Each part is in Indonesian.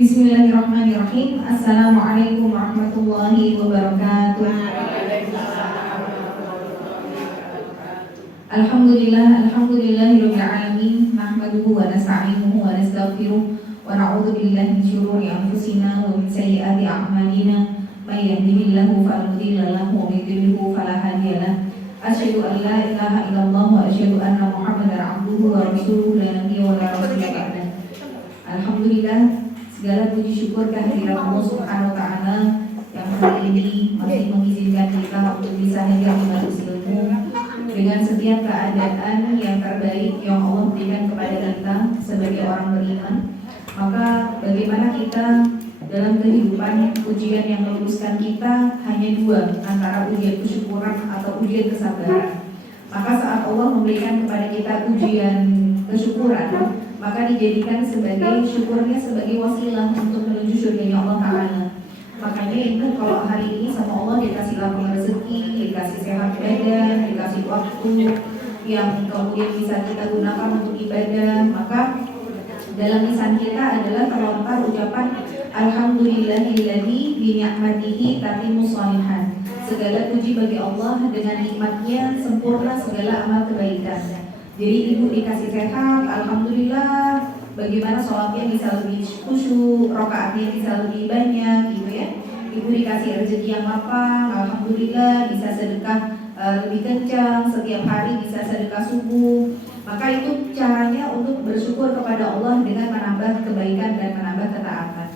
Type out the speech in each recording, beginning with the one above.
Bismillahirrahmanirrahim. Assalamualaikum warahmatullahi wabarakatuh. Alhamdulillahirabbil alamin. Nahmaduhu wa nasta'inuhu wa nastaghfiruh wa na'udzu billahi min syururi anfusina wa min sayyiati a'malina. May yahdihillahu fala mudilla lahu wa may yudlilhu fala hadiya lahu. Asyhadu an la ilaha illallah wa asyhadu anna Muhammadar abduhu wa rasuluhu la nabiyya wa la rasula ba'da. Alhamdulillah, segala puji syukur kehadirat Allah Subhanahu wa taala yang hari ini masih mengizinkan kita untuk bisa hadir di majelis ilmu dengan setiap keadaan yang terbaik yang Allah berikan kepada kita sebagai orang beriman. Maka bagaimana kita dalam kehidupan, ujian yang meluluskan kita hanya dua, antara ujian kesyukuran atau ujian kesabaran. Maka saat Allah memberikan kepada kita ujian kesyukuran, maka dijadikan sebagai syukurnya sebagai wasilah untuk menuju surganya Allah Ta'ala. Makanya itu kalau hari ini sama Allah dikasih lapang rezeki, dikasih sehat badan, dikasih waktu yang kemudian bisa kita gunakan untuk ibadah, maka dalam lisan kita adalah terlontar ucapan Alhamdulillahilladzi bi ni'matihi tatimmus shalihat. Segala puji bagi Allah, dengan nikmatnya sempurna segala amal kebaikan. Jadi ibu dikasih sehat, alhamdulillah. Bagaimana sholatnya bisa lebih khusyuk, rokaatnya bisa lebih banyak, gitu ya. Ibu dikasih rezeki yang lapang, alhamdulillah, bisa sedekah lebih kencang, setiap hari bisa sedekah subuh. Maka itu caranya untuk bersyukur kepada Allah dengan menambah kebaikan dan menambah ketaatan.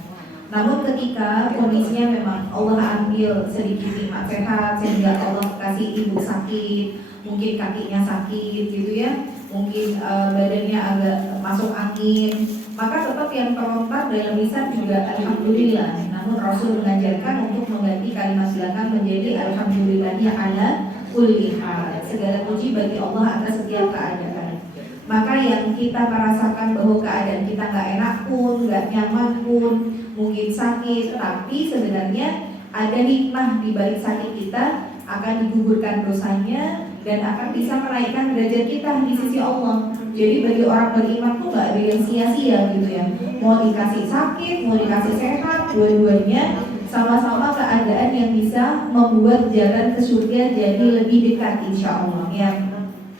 Namun ketika kondisinya memang Allah ambil sedikit nikmat sehat sehingga Allah kasih ibu sakit, mungkin kakinya sakit gitu ya, mungkin badannya agak masuk angin, maka tetap yang terlontar dalam lisan juga alhamdulillah. Namun Rasul mengajarkan untuk mengganti kalimat belakang menjadi alhamdulillahnya ala kulli hal. Segala puji bagi Allah atas setiap keadaan. Maka yang kita merasakan bahwa keadaan kita nggak enak pun, nggak nyaman pun, mungkin sakit, tapi sebenarnya ada hikmah di balik sakit kita, akan digugurkan dosanya dan akan bisa menaikkan derajat kita di sisi Allah. Jadi bagi orang beriman tuh nggak ada yang sia-sia gitu ya. Mau dikasih sakit, mau dikasih sehat, dua-duanya sama-sama keadaan yang bisa membuat jalan ke surga jadi lebih dekat insya Allah ya.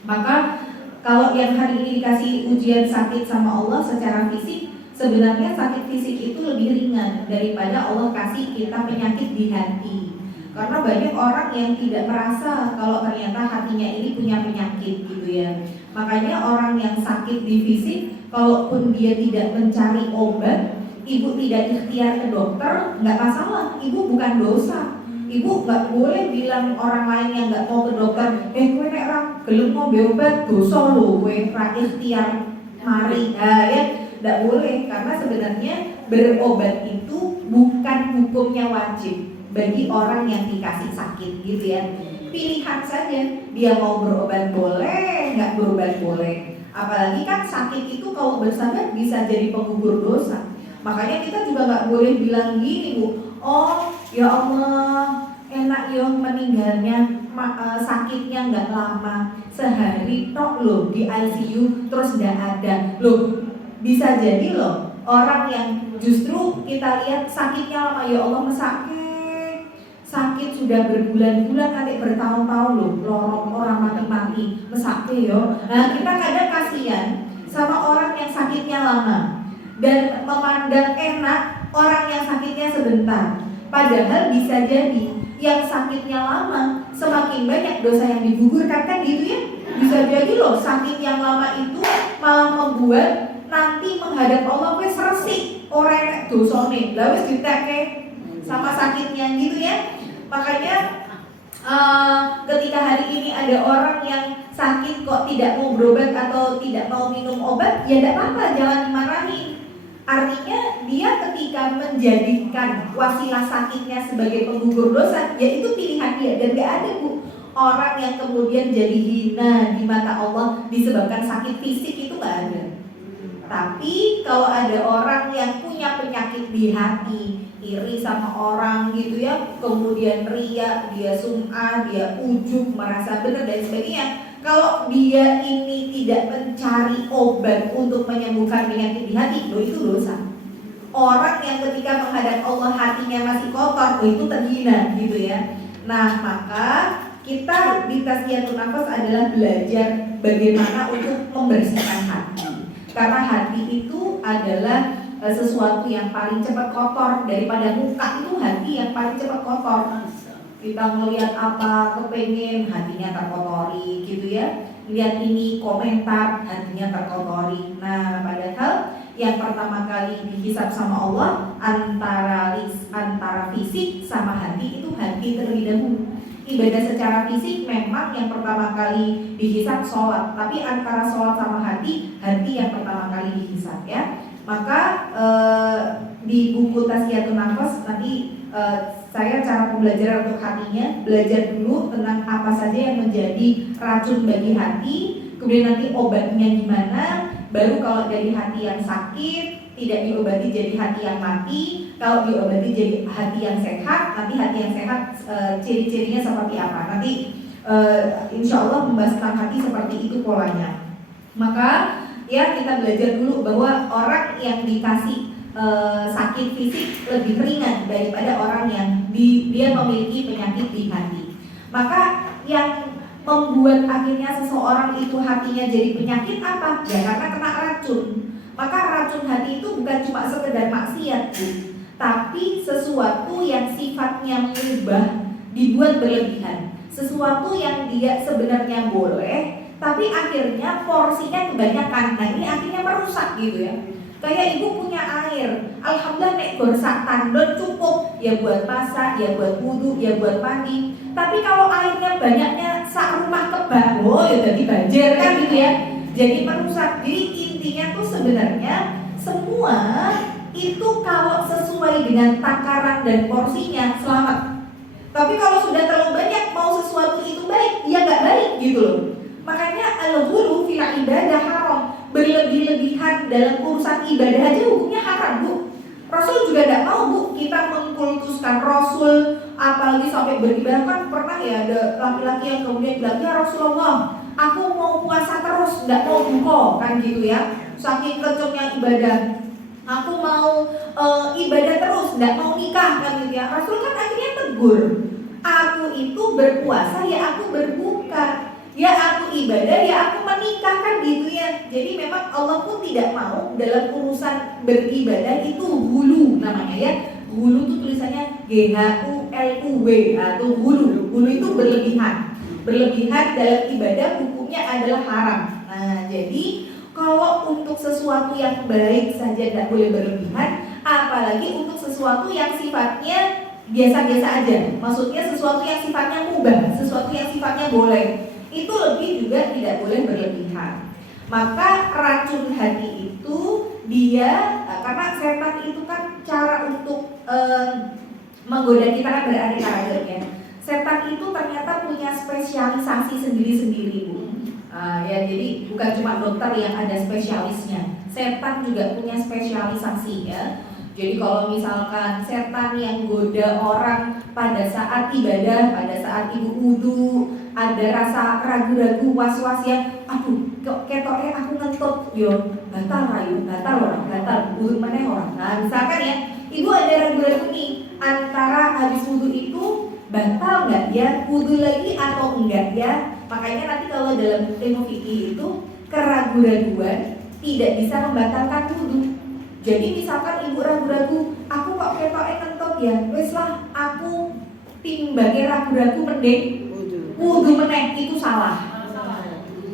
Maka kalau yang hari ini dikasih ujian sakit sama Allah secara fisik, sebenarnya sakit fisik itu lebih ringan daripada Allah kasih kita penyakit di hati. Karena banyak orang yang tidak merasa kalau ternyata hatinya ini punya penyakit gitu ya. Makanya orang yang sakit di fisik, kalaupun dia tidak mencari obat, ibu tidak ikhtiar ke dokter, nggak masalah, ibu bukan dosa. Ibu nggak boleh bilang orang lain yang nggak mau ke dokter, kowe nek ra gelem ngombe obat dosa lho, kowe ra ikhtiar mari, ya nggak boleh. Karena sebenarnya berobat itu bukan hukumnya wajib bagi orang yang dikasih sakit gitu ya. Pilihan saja, dia mau berobat boleh, nggak berobat boleh. Apalagi kan sakit itu kalau bersahabat bisa jadi penggugur dosa. Makanya kita juga nggak boleh bilang gini bu, oh ya Allah enak ya meninggalnya, sakitnya nggak lama, sehari tok loh di ICU terus nggak ada loh. Bisa jadi loh orang yang justru kita lihat sakitnya lama, ya Allah sakit sudah berbulan-bulan nanti bertahun-tahun loh, lorong orang mati-mati mesake yo. Nah kita kadang kasihan sama orang yang sakitnya lama dan memandang enak orang yang sakitnya sebentar. Padahal bisa jadi yang sakitnya lama semakin banyak dosa yang digugurkan kan gitu ya. Bisa jadi loh sakit yang lama itu malah membuat nanti menghadap Allah wes resik orang nek dosane. Lah wis diteke sama sakitnya gitu ya. Makanya ketika hari ini ada orang yang sakit kok tidak mau berobat atau tidak mau minum obat, ya tidak apa-apa, jangan dimarahin. Artinya dia ketika menjadikan wasilah sakitnya sebagai penggugur dosa, ya itu pilihan dia. Dan gak ada bu orang yang kemudian jadi hina di mata Allah disebabkan sakit fisik, itu gak ada. Tapi kalau ada orang yang punya penyakit di hati, iri sama orang gitu ya, kemudian ria, dia sum'ah, dia ujub, merasa benar dan sebagainya, kalau dia ini tidak mencari obat untuk menyembuhkan penyakit di hati, itu dosa. orang yang ketika menghadap Allah hatinya masih kotor, itu terhina gitu ya. Nah, maka kita di Tazkiyatun Nafas adalah belajar bagaimana untuk membersihkan hati. Karena hati itu adalah sesuatu yang paling cepat kotor. Daripada muka itu hati yang paling cepat kotor. Kita ngelihat apa kepengen, hatinya terkotori gitu ya. Lihat ini komentar, hatinya terkotori. Nah, padahal yang pertama kali dihisab sama Allah antara fisik sama hati itu hati terlebih dahulu. Ibadah secara fisik memang yang pertama kali dihisab sholat, tapi antara sholat sama hati yang pertama kali dihisab ya. Maka di buku Tazkiyatun Nafas nanti saya cara pembelajaran untuk hatinya, belajar dulu tentang apa saja yang menjadi racun bagi hati, kemudian nanti obatnya gimana, baru kalau dari hati yang sakit tidak diobati jadi hati yang mati, kalau diobati jadi hati yang sehat, nanti hati yang sehat ciri-cirinya seperti apa, nanti insya Allah membahas tentang hati seperti itu polanya. Maka ya kita belajar dulu bahwa orang yang dikasih sakit fisik lebih ringan daripada orang yang dia memiliki penyakit di hati. Maka yang membuat akhirnya seseorang itu hatinya jadi penyakit apa? Ya karena kena racun. Maka racun hati itu bukan cuma sekedar maksiat, tapi sesuatu yang sifatnya mubah dibuat berlebihan. Sesuatu yang dia sebenarnya boleh, tapi akhirnya porsinya kebanyakan. Nah ini akhirnya merusak gitu ya. Kayak ibu punya air, alhamdulillah nek gorsak tandon cukup, ya buat masak, ya buat wudu, ya buat mandi. Tapi kalau airnya banyaknya sak rumah kebak, ya jadi banjir kan gitu ya. Jadi merusak. Jadi intinya tuh sebenarnya semua itu kalau sesuai dengan takaran dan porsinya selamat. Tapi kalau sudah terlalu banyak mau sesuatu itu baik, ya nggak baik gitu loh. Makanya al-ghulu fil ibadah haram. Berlebih-lebihan dalam urusan ibadah aja hukumnya haram, Bu. Rasul juga tidak mau, Bu, kita mengkultuskan Rasul, apalagi sampai beribadah. Kan pernah ya ada laki-laki yang kemudian bilang, ya Rasulullah, aku mau puasa terus, tidak mau buka, kan gitu ya. Saking kencengnya ibadah, aku mau ibadah terus, tidak mau nikah, kan gitu ya. Rasul kan akhirnya tegur, aku itu berpuasa, ya aku berbuka. Ya aku ibadah, ya aku menikah, kan gitu ya. Jadi memang Allah pun tidak mau dalam urusan beribadah itu hulu namanya ya. Hulu itu tulisannya G-H-U-L-U-W atau hulu. Hulu itu berlebihan. Berlebihan dalam ibadah hukumnya adalah haram. Nah jadi kalau untuk sesuatu yang baik saja tidak boleh berlebihan, apalagi untuk sesuatu yang sifatnya biasa-biasa aja. Maksudnya sesuatu yang sifatnya mubah, sesuatu yang sifatnya boleh, itu lebih juga tidak boleh berlebihan. Maka racun hati itu dia karena setan itu kan cara untuk menggoda kita kan beraneka ragam ya. Setan itu ternyata punya spesialisasi sendiri-sendiri, Bu. Ya jadi bukan cuma dokter yang ada spesialisnya. Setan juga punya spesialisasi ya. Jadi kalau misalkan setan yang goda orang pada saat ibadah, pada saat ibu wudu, ada rasa ragu-ragu, was-was yang aduh kok ketoknya aku ngentut, yo batal rayu, batal orang, batal wudu mana orang. Nah misalkan ya, ibu ada ragu-ragu nih antara habis wudu itu batal nggak ya, wudu lagi atau enggak ya. Makanya nanti kalau dalam ilmu fikih itu keraguan-raguan tidak bisa membatalkan wudu. Jadi misalkan ibu ragu-ragu, aku kok ketoknya kentut ya, wes lah aku timbangnya ragu-ragu mending wudu meneh, itu salah.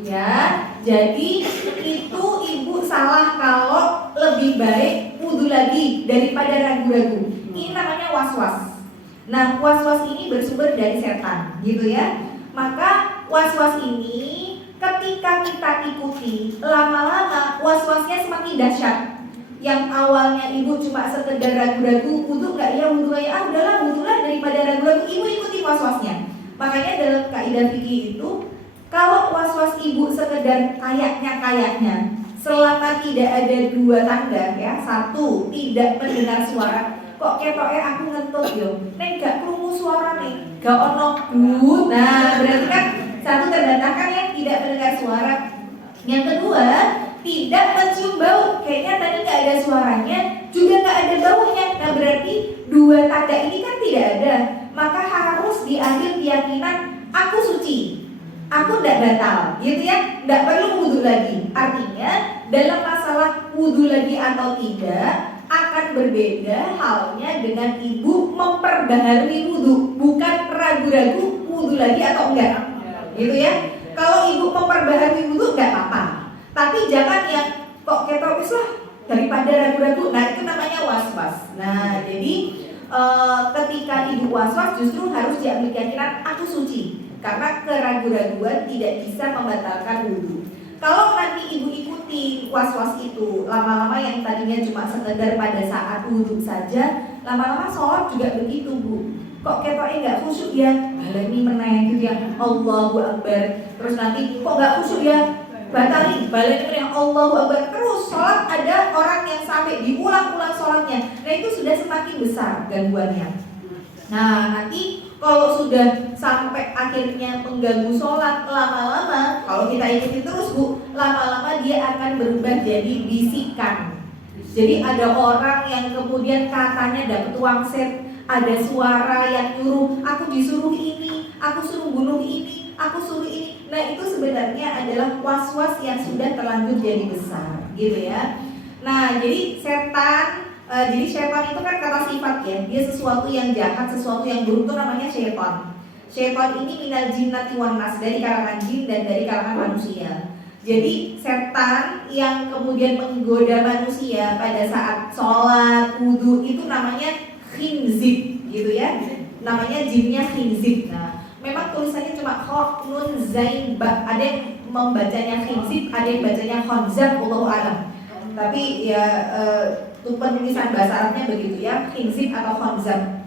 Ya, jadi itu ibu salah kalau lebih baik wudu lagi daripada ragu-ragu. Ini namanya was-was. Nah, was-was ini bersumber dari setan, gitu ya. Maka was-was ini ketika kita ikuti, lama-lama was-wasnya semakin dahsyat. Yang awalnya ibu cuma sekedar ragu-ragu, wudu nggak ya, wudu ya, udahlah wudulah daripada ragu-ragu, ibu ikuti was-wasnya. Makanya dalam kaidah fikih itu, kalau was-was ibu sekedar kayaknya, selama tidak ada dua tanda ya, satu tidak mendengar suara, kok ketoknya aku ngentut yo, neng gak krungu suara nih, gak ono bu, nah berarti kan satu tanda kan ya tidak mendengar suara. Yang kedua, tidak mencium bau. Kayaknya tadi nggak ada suaranya, juga nggak ada baunya. Nah berarti dua tanda ini kan tidak ada. Maka harus diambil keyakinan aku suci, aku tidak batal, gitu ya, tidak perlu wudhu lagi. Artinya dalam masalah wudhu lagi atau tidak akan berbeda halnya dengan ibu memperbaharui wudhu, bukan ragu-ragu wudhu lagi atau enggak, gitu ya. Kalau ibu memperbaharui wudhu nggak apa-apa, tapi jangan yang kok ketok lah daripada ragu-ragu. Nah itu namanya was-was. Nah jadi ketika ibu was-was justru harus diambil keyakinan aku suci, karena keraguan-raguan tidak bisa membatalkan wudhu. Kalau nanti ibu ikuti was-was itu, lama-lama yang tadinya cuma sekedar pada saat wudhu saja, lama-lama sholat juga begitu bu. Kok ketoknya nggak khusyuk ya? Baleni meneng gitu ya, Allahu Akbar. Terus nanti kok nggak khusyuk ya? Batalin, baleni meneng, Allahu Akbar. Terus sholat ada orang yang sampai diulang-ulang sholatnya. Nah itu sudah semakin besar gangguannya. Nah nanti kalau sudah sampai akhirnya mengganggu sholat, lama-lama kalau kita ikuti terus bu, lama-lama dia akan berubah jadi bisikan. Jadi ada orang yang kemudian katanya dapat wangsit, ada suara yang nyuruh, aku disuruh ini, aku suruh bunuh ini, aku suruh ini. Nah itu sebenarnya adalah was-was yang sudah terlanjur jadi besar, gitu ya. Nah jadi setan itu kan kata sifat ya, dia sesuatu yang jahat, sesuatu yang buruk itu namanya syaitan. Syaitan ini minal jinnati wan nas, dari kalangan jin dan dari kalangan manusia. Jadi setan yang kemudian menggoda manusia pada saat sholat, wudhu itu namanya khinzib, gitu ya. Namanya jinnya khinzib. Nah, memang tulisannya cuma kha nun zain ba. Ada yang membacanya khinzib, ada yang bacanya khonzab, wallahu alam. Tapi ya untuk penulisan bahasa Arabnya begitu ya, khinzib atau khonzab.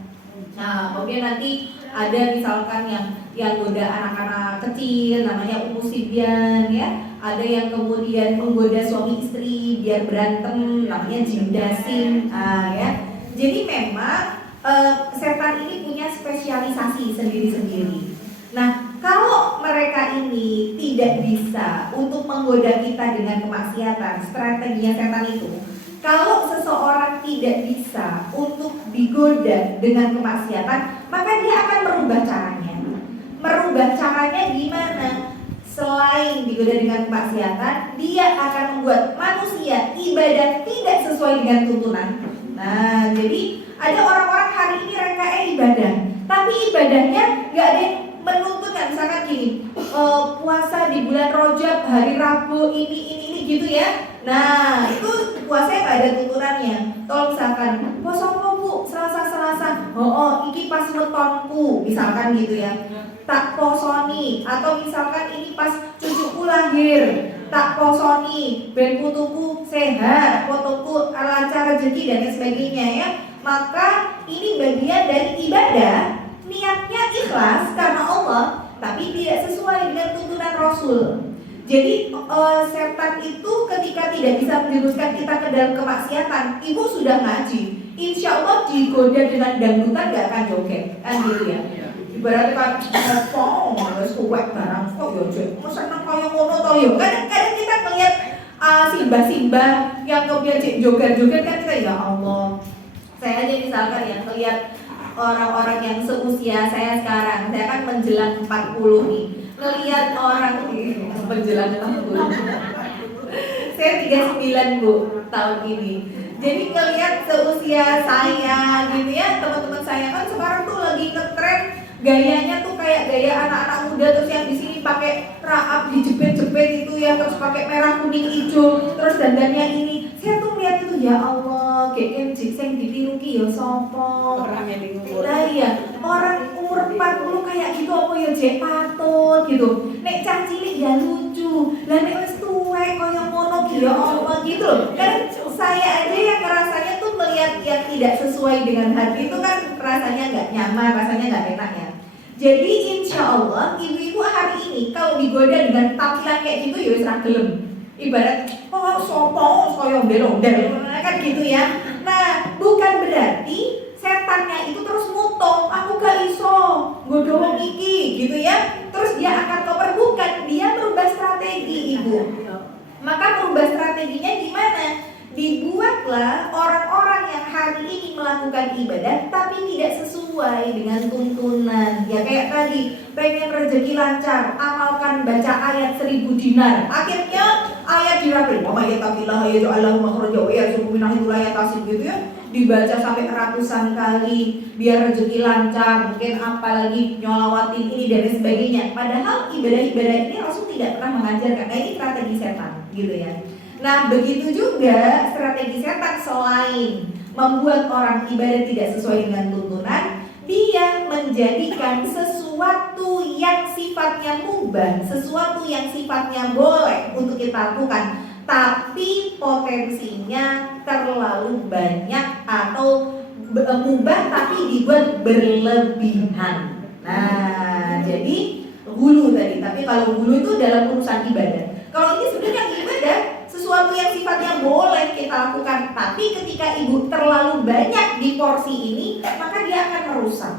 Nah, kemudian nanti ada misalkan yang goda anak-anak kecil, namanya umusibyan ya. Ada yang kemudian menggoda suami istri biar berantem, namanya jindasin, ya. Jadi memang setan ini punya spesialisasi sendiri-sendiri. Nah, kalau mereka ini tidak bisa untuk menggoda kita dengan kemaksiatan, strateginya setan itu, kalau seseorang tidak bisa untuk digoda dengan kemaksiatan, maka dia akan merubah caranya. Merubah caranya gimana? Selain digoda dengan kemaksiatan, dia akan membuat manusia ibadah tidak sesuai dengan tuntunan. Nah, jadi ada orang-orang hari ini mereka ibadah, tapi ibadahnya nggak ada yang menuntutkan. Misalkan gini, puasa di bulan Rajab hari Rabu ini gitu ya. Nah itu puasanya nggak ada tuntunannya. Kalau misalkan poso bu Selasa, iki pas wetonku misalkan gitu ya, tak posoni. Atau misalkan ini pas cucuku lahir, tak posoni, ben putuku sehat, putuku lancar rezeki dan lain sebagainya ya. Maka ini bagian dari ibadah, niatnya ikhlas karena Allah, tapi tidak sesuai dengan tuntunan Rasul. Jadi setan itu ketika tidak bisa menjerumuskan kita ke dalam kemaksiatan, ibu sudah ngaji, insya Allah digoda dengan dangdutan gak akan joget, kan gitu ya. Ibaratnya kan, harus kuat barang, kok yojek, mau seneng kaya ngono toh yo. Kadang kita melihat simbah-simbah yang kemudian joget-joget kan kita ya Allah. Saya aja misalkan ya melihat orang-orang yang seusia saya sekarang, saya kan menjelang 40 nih. Ngelihat orang menjelang 40. Saya 39 bu tahun ini. Jadi ngelihat seusia saya gitu ya, teman-teman saya kan sekarang tuh lagi ngetren gayanya tuh kayak gaya anak-anak muda, terus yang di sini pakai raap dijepit-jepit itu ya, terus pakai merah kuning hijau, terus dandannya ini. Saya tuh lihat itu ya Allah, kayak jikseng ditiru ki ya sopo. Orang yang umur. Nah iya, orang umur 40 kayak gitu apa ya jek patut gitu. Nek cah cilik ya lucu. Lah nek wis tuwek kaya ngono ki ya Allah gitu loh. Kan saya aja yang rasanya tuh melihat yang tidak sesuai dengan hati itu kan rasanya nggak nyaman, rasanya nggak enak ya. Jadi insya Allah ibu-ibu hari ini kalau digoda dengan tampilan kayak gitu ya wis ra gelem. Ibarat sopo koyo belondel kan gitu ya. Nah, bukan berarti setannya itu terus mutung, aku gak iso nggodho wong iki gitu ya. Terus dia akan koper, bukan, dia merubah strategi ibu. Maka merubah strategi melakukan ibadah tapi tidak sesuai dengan tuntunan. Ya kayak tadi, pengen rezeki lancar, amalkan baca ayat 1000 dinar. Akhirnya ayat dirapin, wa may yattaqillaha yaj'al lahu makhraja wa yarzuqhu min haitsu la yahtasib gitu ya. Dibaca sampai ratusan kali biar rezeki lancar, mungkin apalagi nyolawatin ini dan sebagainya. Padahal ibadah-ibadah ini Rasul tidak pernah mengajarkan. Nah, ini strategi setan gitu ya. Nah, begitu juga strategi setan, selain membuat orang ibadah tidak sesuai dengan tuntunan, dia menjadikan sesuatu yang sifatnya mubah, sesuatu yang sifatnya boleh untuk kita lakukan, tapi potensinya terlalu banyak atau mubah tapi dibuat berlebihan. Nah, jadi hulu tadi. Tapi kalau hulu itu dalam urusan ibadah. Kalau ini sebenarnya ibadah, sesuatu yang sifatnya boleh kita lakukan, tapi ketika ibu terlalu banyak di porsi ini, maka dia akan merusak.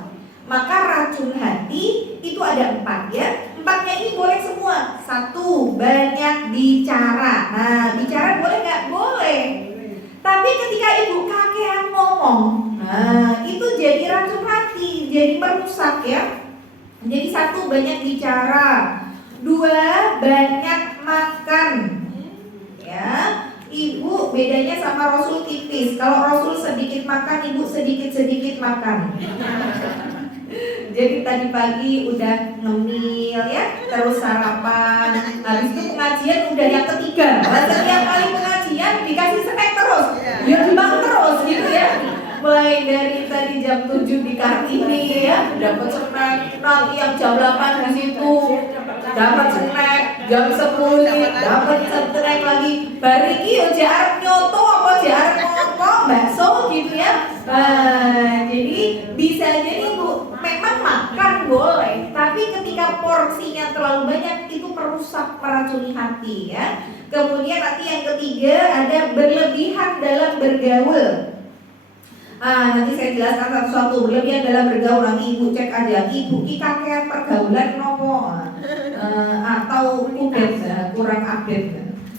Maka racun hati itu ada 4 ya. 4-nya ini boleh semua. 1, banyak bicara. Nah, bicara boleh nggak? Boleh. Tapi ketika ibu kakean ngomong, nah itu jadi racun hati, jadi merusak ya. Jadi 1, banyak bicara. 2, banyak makan. Ya, ibu bedanya sama Rasul tipis. Kalau Rasul sedikit makan, ibu sedikit-sedikit makan. Jadi tadi pagi udah ngemil ya, terus sarapan, habis itu pengajian udah yang ketiga. Setiap kali pengajian dikasih snack terus, ya dimakan terus gitu ya. Mulai dari tadi jam 7 di Kartini ya, dapat snack. Nanti yang jam 8 di situ dapat snack, jam 10 dapat snack lagi. Bariki yo jarang nyoto apa jarang ngomong bakso gitu ya. Jadi bisa jadi Bu, memang makan boleh, tapi ketika porsinya terlalu banyak itu merusak, meracuni hati ya. Kemudian nanti yang ketiga ada berlebihan dalam bergaul. Nanti saya jelaskan satu-satu. Berlebihan dalam bergaul, nanti ibu cek aja, ibu ki kakean pergaulan nopo atau kurang update,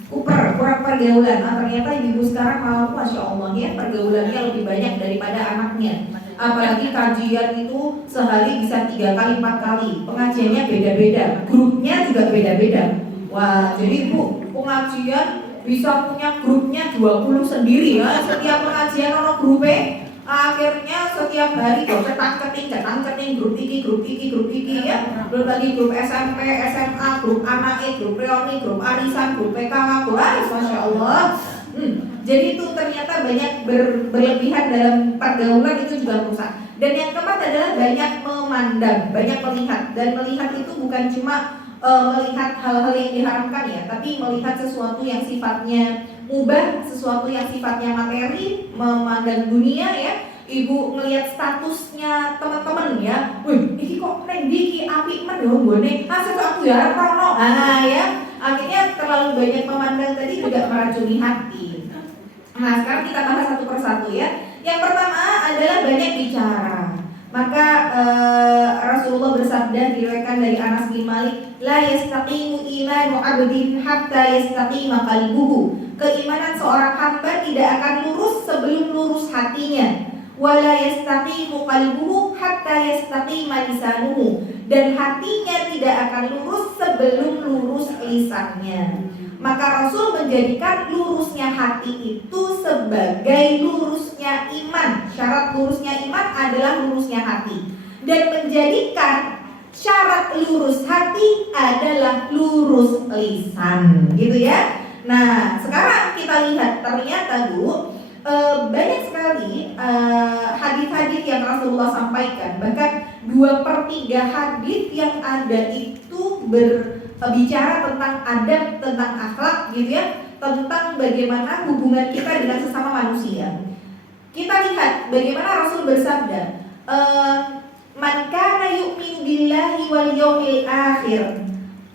kurang pergaulan. Ternyata ibu sekarang malah masya Allah ya, pergaulannya lebih banyak daripada anaknya. Apalagi kajian itu sehari bisa 3 kali 4 kali, pengajiannya beda-beda, grupnya juga beda-beda. Wah, jadi Bu, pengajian bisa punya grupnya 20 sendiri ya. Setiap pengajian ono grupnya. Akhirnya setiap hari kok cetang-ceting grup iki ya. Belum lagi grup SMP, SMA, grup anak, grup reoni, grup arisan, grup PKK, masya Allah. Jadi itu ternyata banyak berlebihan dalam pergaulan, itu juga merusak. Dan yang keempat adalah banyak memandang, banyak melihat. Dan melihat itu bukan cuma melihat hal-hal yang diharamkan ya, tapi melihat sesuatu yang sifatnya mubah, sesuatu yang sifatnya materi, memandang dunia ya. Ibu ngelihat statusnya teman-teman ya, wih, ini kok neng diki api men yo nggone, aku ya rono. Ya, akhirnya terlalu banyak memandang tadi juga meracuni hati. Nah, sekarang kita bahas satu persatu ya. Yang pertama adalah banyak bicara. Maka Rasulullah bersabda, diriwayatkan dari Anas bin Malik, la yastaqimu imanu 'abdin hatta yastaqima qalbuhu. Keimanan seorang hamba tidak akan lurus sebelum lurus hatinya. Wala yastaqimu qalbuhu hatta yastaqima lisanuhu. Dan hatinya tidak akan lurus sebelum lurus lisannya. Maka Rasul menjadikan lurusnya hati itu sebagai lurusnya iman. Syarat lurusnya iman adalah lurusnya hati. Dan menjadikan syarat lurus hati adalah lurus lisan. Gitu ya. Nah, sekarang kita lihat ternyata Bu, banyak sekali hadis-hadis yang Rasulullah sampaikan. Bahkan 2/3 hadis yang ada itu berbicara tentang adab, tentang akhlak gitu ya, tentang bagaimana hubungan kita dengan sesama manusia. Kita lihat bagaimana Rasul bersabda, man kana yu'minu billahi wal yawmil akhir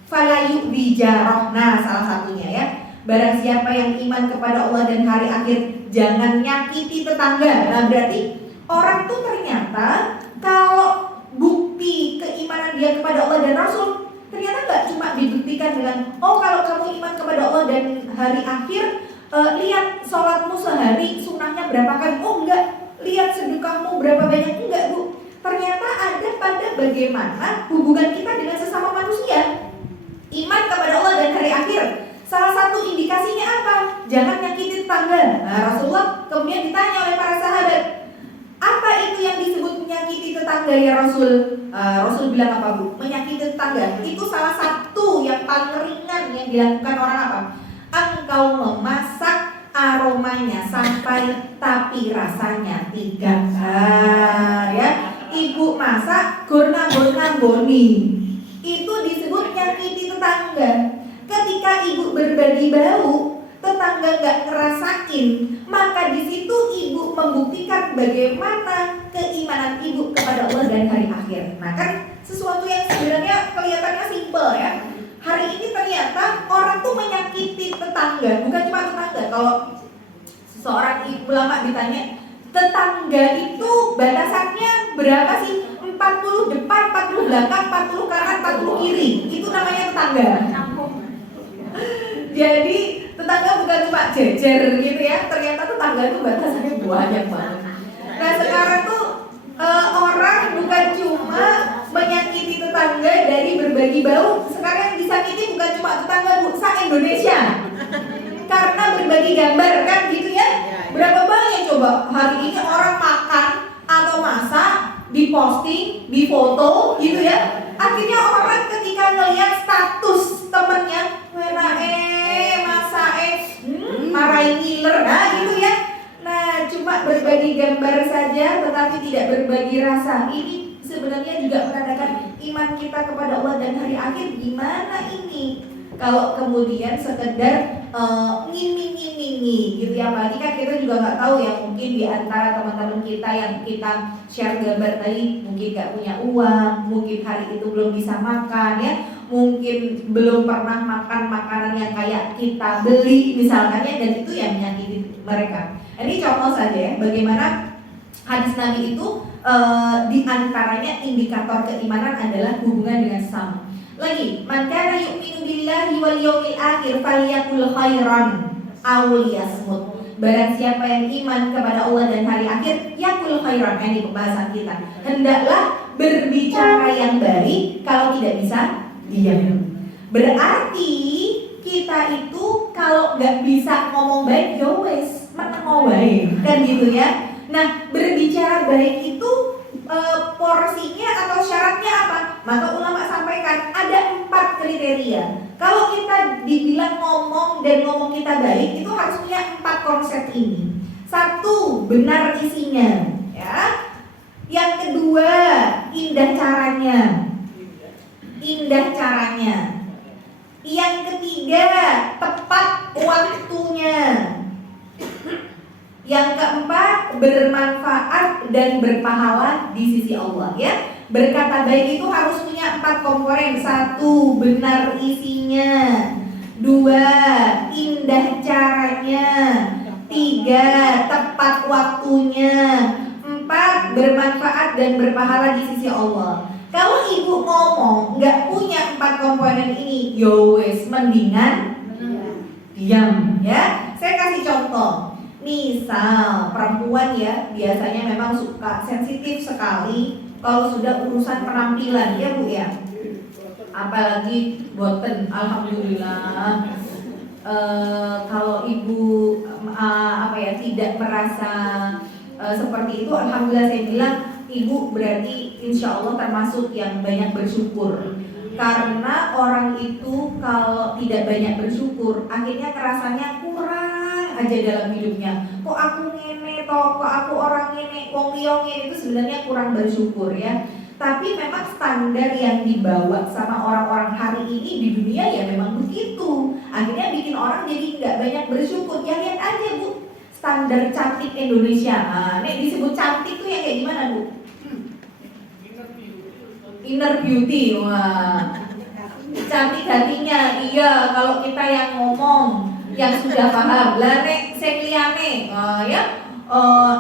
fala yu'di jarah. Nah, salah satunya ya, barang siapa yang iman kepada Allah dan hari akhir, jangan nyakiti tetangga. Nah, berarti orang tuh ternyata kalau bukti keimanan dia kepada Allah dan Rasul ternyata nggak cuma dibuktikan dengan kalau kamu iman kepada Allah dan hari akhir, lihat sholatmu sehari sunnahnya berapa kali. Enggak, lihat sedekah bagaimana hubungan kita dengan sesama manusia. Iman kepada Allah dan hari akhir, salah satu indikasinya apa? Jangan nyakiti tetangga. Nah, Rasulullah kemudian ditanya oleh para sahabat, apa itu yang disebut menyakiti tetangga ya Rasul? Rasul bilang apa Bu? Menyakiti tetangga itu salah satu yang paling ringan yang dilakukan orang apa? Engkau memasak aromanya sampai tapi rasanya tidak. Ya, ibu masak gona-gona-goni, itu disebut nyakiti tetangga. Ketika ibu berbagi bau, tetangga nggak ngerasain, maka di situ ibu membuktikan bagaimana keimanan ibu kepada Allah dan hari akhir. Nah kan sesuatu yang sebenarnya kelihatannya simpel ya. Hari ini ternyata orang tuh menyakiti tetangga, bukan cuma tetangga. Kalau seorang ulama ditanya, tetangga itu batasannya berapa sih? 40 depan, 40 belakang, 40 kanan, 40 kiri. Itu namanya tetangga. Jadi tetangga bukan cuma jejer gitu ya. Ternyata tetangga itu batasannya banyak banget. Nah sekarang tuh orang bukan cuma menyakiti tetangga dari berbagi bau. Sekarang yang disakiti bukan cuma tetangga Bu, se-Indonesia. Karena berbagi gambar kan gitu ya. Berapa banyak coba hari ini orang makan atau masak, diposting, difoto gitu ya. Akhirnya orang ketika ngelihat status temennya, masa marahin ngiler, nah gitu ya. Nah cuma berbagi gambar saja tetapi tidak berbagi rasa. Ini sebenarnya juga menandakan iman kita kepada Allah dan hari akhir. Gimana ini? Kalau kemudian sekedar ngiming-ngimingi gitu ya, apalagi kan kita juga nggak tahu ya, mungkin di antara teman-teman kita yang kita share gambar tadi mungkin nggak punya uang, mungkin hari itu belum bisa makan ya, mungkin belum pernah makan makanan yang kayak kita beli misalkan ya, dan itu yang menyakiti mereka. Ini contoh saja ya, bagaimana hadis Nabi itu di antaranya indikator keimanan adalah hubungan dengan sesama. Lagi, man kana yu'minu billahi wal yawmil akhir falyakul khairan aw liyasmut. Barang siapa yang iman kepada Allah dan hari akhir, yakul khairan. Ini pembahasan kita. Hendaklah berbicara yang baik, kalau tidak bisa diam. Berarti kita itu kalau nggak bisa ngomong baik, ya wes meneng baik, kan gitu ya. Nah, berbicara baik itu porsinya atau syaratnya apa? Maka ulama sampaikan ada 4 kriteria. Kalau kita dibilang ngomong dan ngomong kita baik, itu harus punya 4 konsep ini. 1, benar isinya, ya. Yang kedua, indah caranya. Indah caranya. Yang ketiga, tepat waktunya. Yang keempat, bermanfaat dan berpahala di sisi Allah ya. Berkata baik itu harus punya 4 komponen. 1, benar isinya. 2, indah caranya. 3, tepat waktunya. 4, bermanfaat dan berpahala di sisi Allah. Kalau ibu ngomong nggak punya 4 komponen ini, yowes mendingan diam ya. Saya kasih contoh. Misal perempuan ya, biasanya memang suka sensitif sekali kalau sudah urusan penampilan ya Bu ya. Apalagi boten, alhamdulillah. Kalau ibu tidak merasa seperti itu, alhamdulillah saya bilang ibu berarti insya Allah termasuk yang banyak bersyukur. Karena orang itu kalau tidak banyak bersyukur, akhirnya kerasanya kurang aja dalam hidupnya. Kok aku ngene toh, kok aku orang ngene, wong liya ngene, itu sebenarnya kurang bersyukur ya. Tapi memang standar yang dibawa sama orang-orang hari ini di dunia ya memang begitu. Akhirnya bikin orang jadi nggak banyak bersyukur. Ya lihat aja Bu, standar cantik Indonesia. Nek disebut cantik tuh yang kayak gimana Bu? Inner beauty, wah. Cantik hatinya, iya. Kalau kita yang ngomong, yang sudah paham, lah nek sing liyane,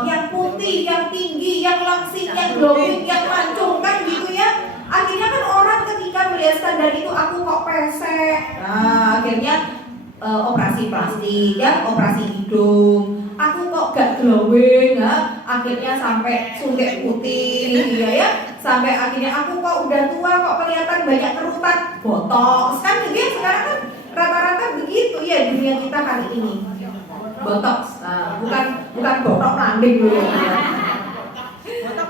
yang putih, yang tinggi, yang langsing, yang glowing, yang mancung kan gitu ya. Akhirnya kan orang ketika melihat standar itu, aku kok pesek. Nah, akhirnya operasi plastik ya, operasi hidung. Aku kok gak glowing, akhirnya sampai suntik putih ya, sampai akhirnya aku kok udah tua kok kelihatan banyak kerutan, botox kan gitu ya. Sekarang kan rata-rata begitu ya dunia kita hari ini, botox. Nah, bukan botox landing dulu ya.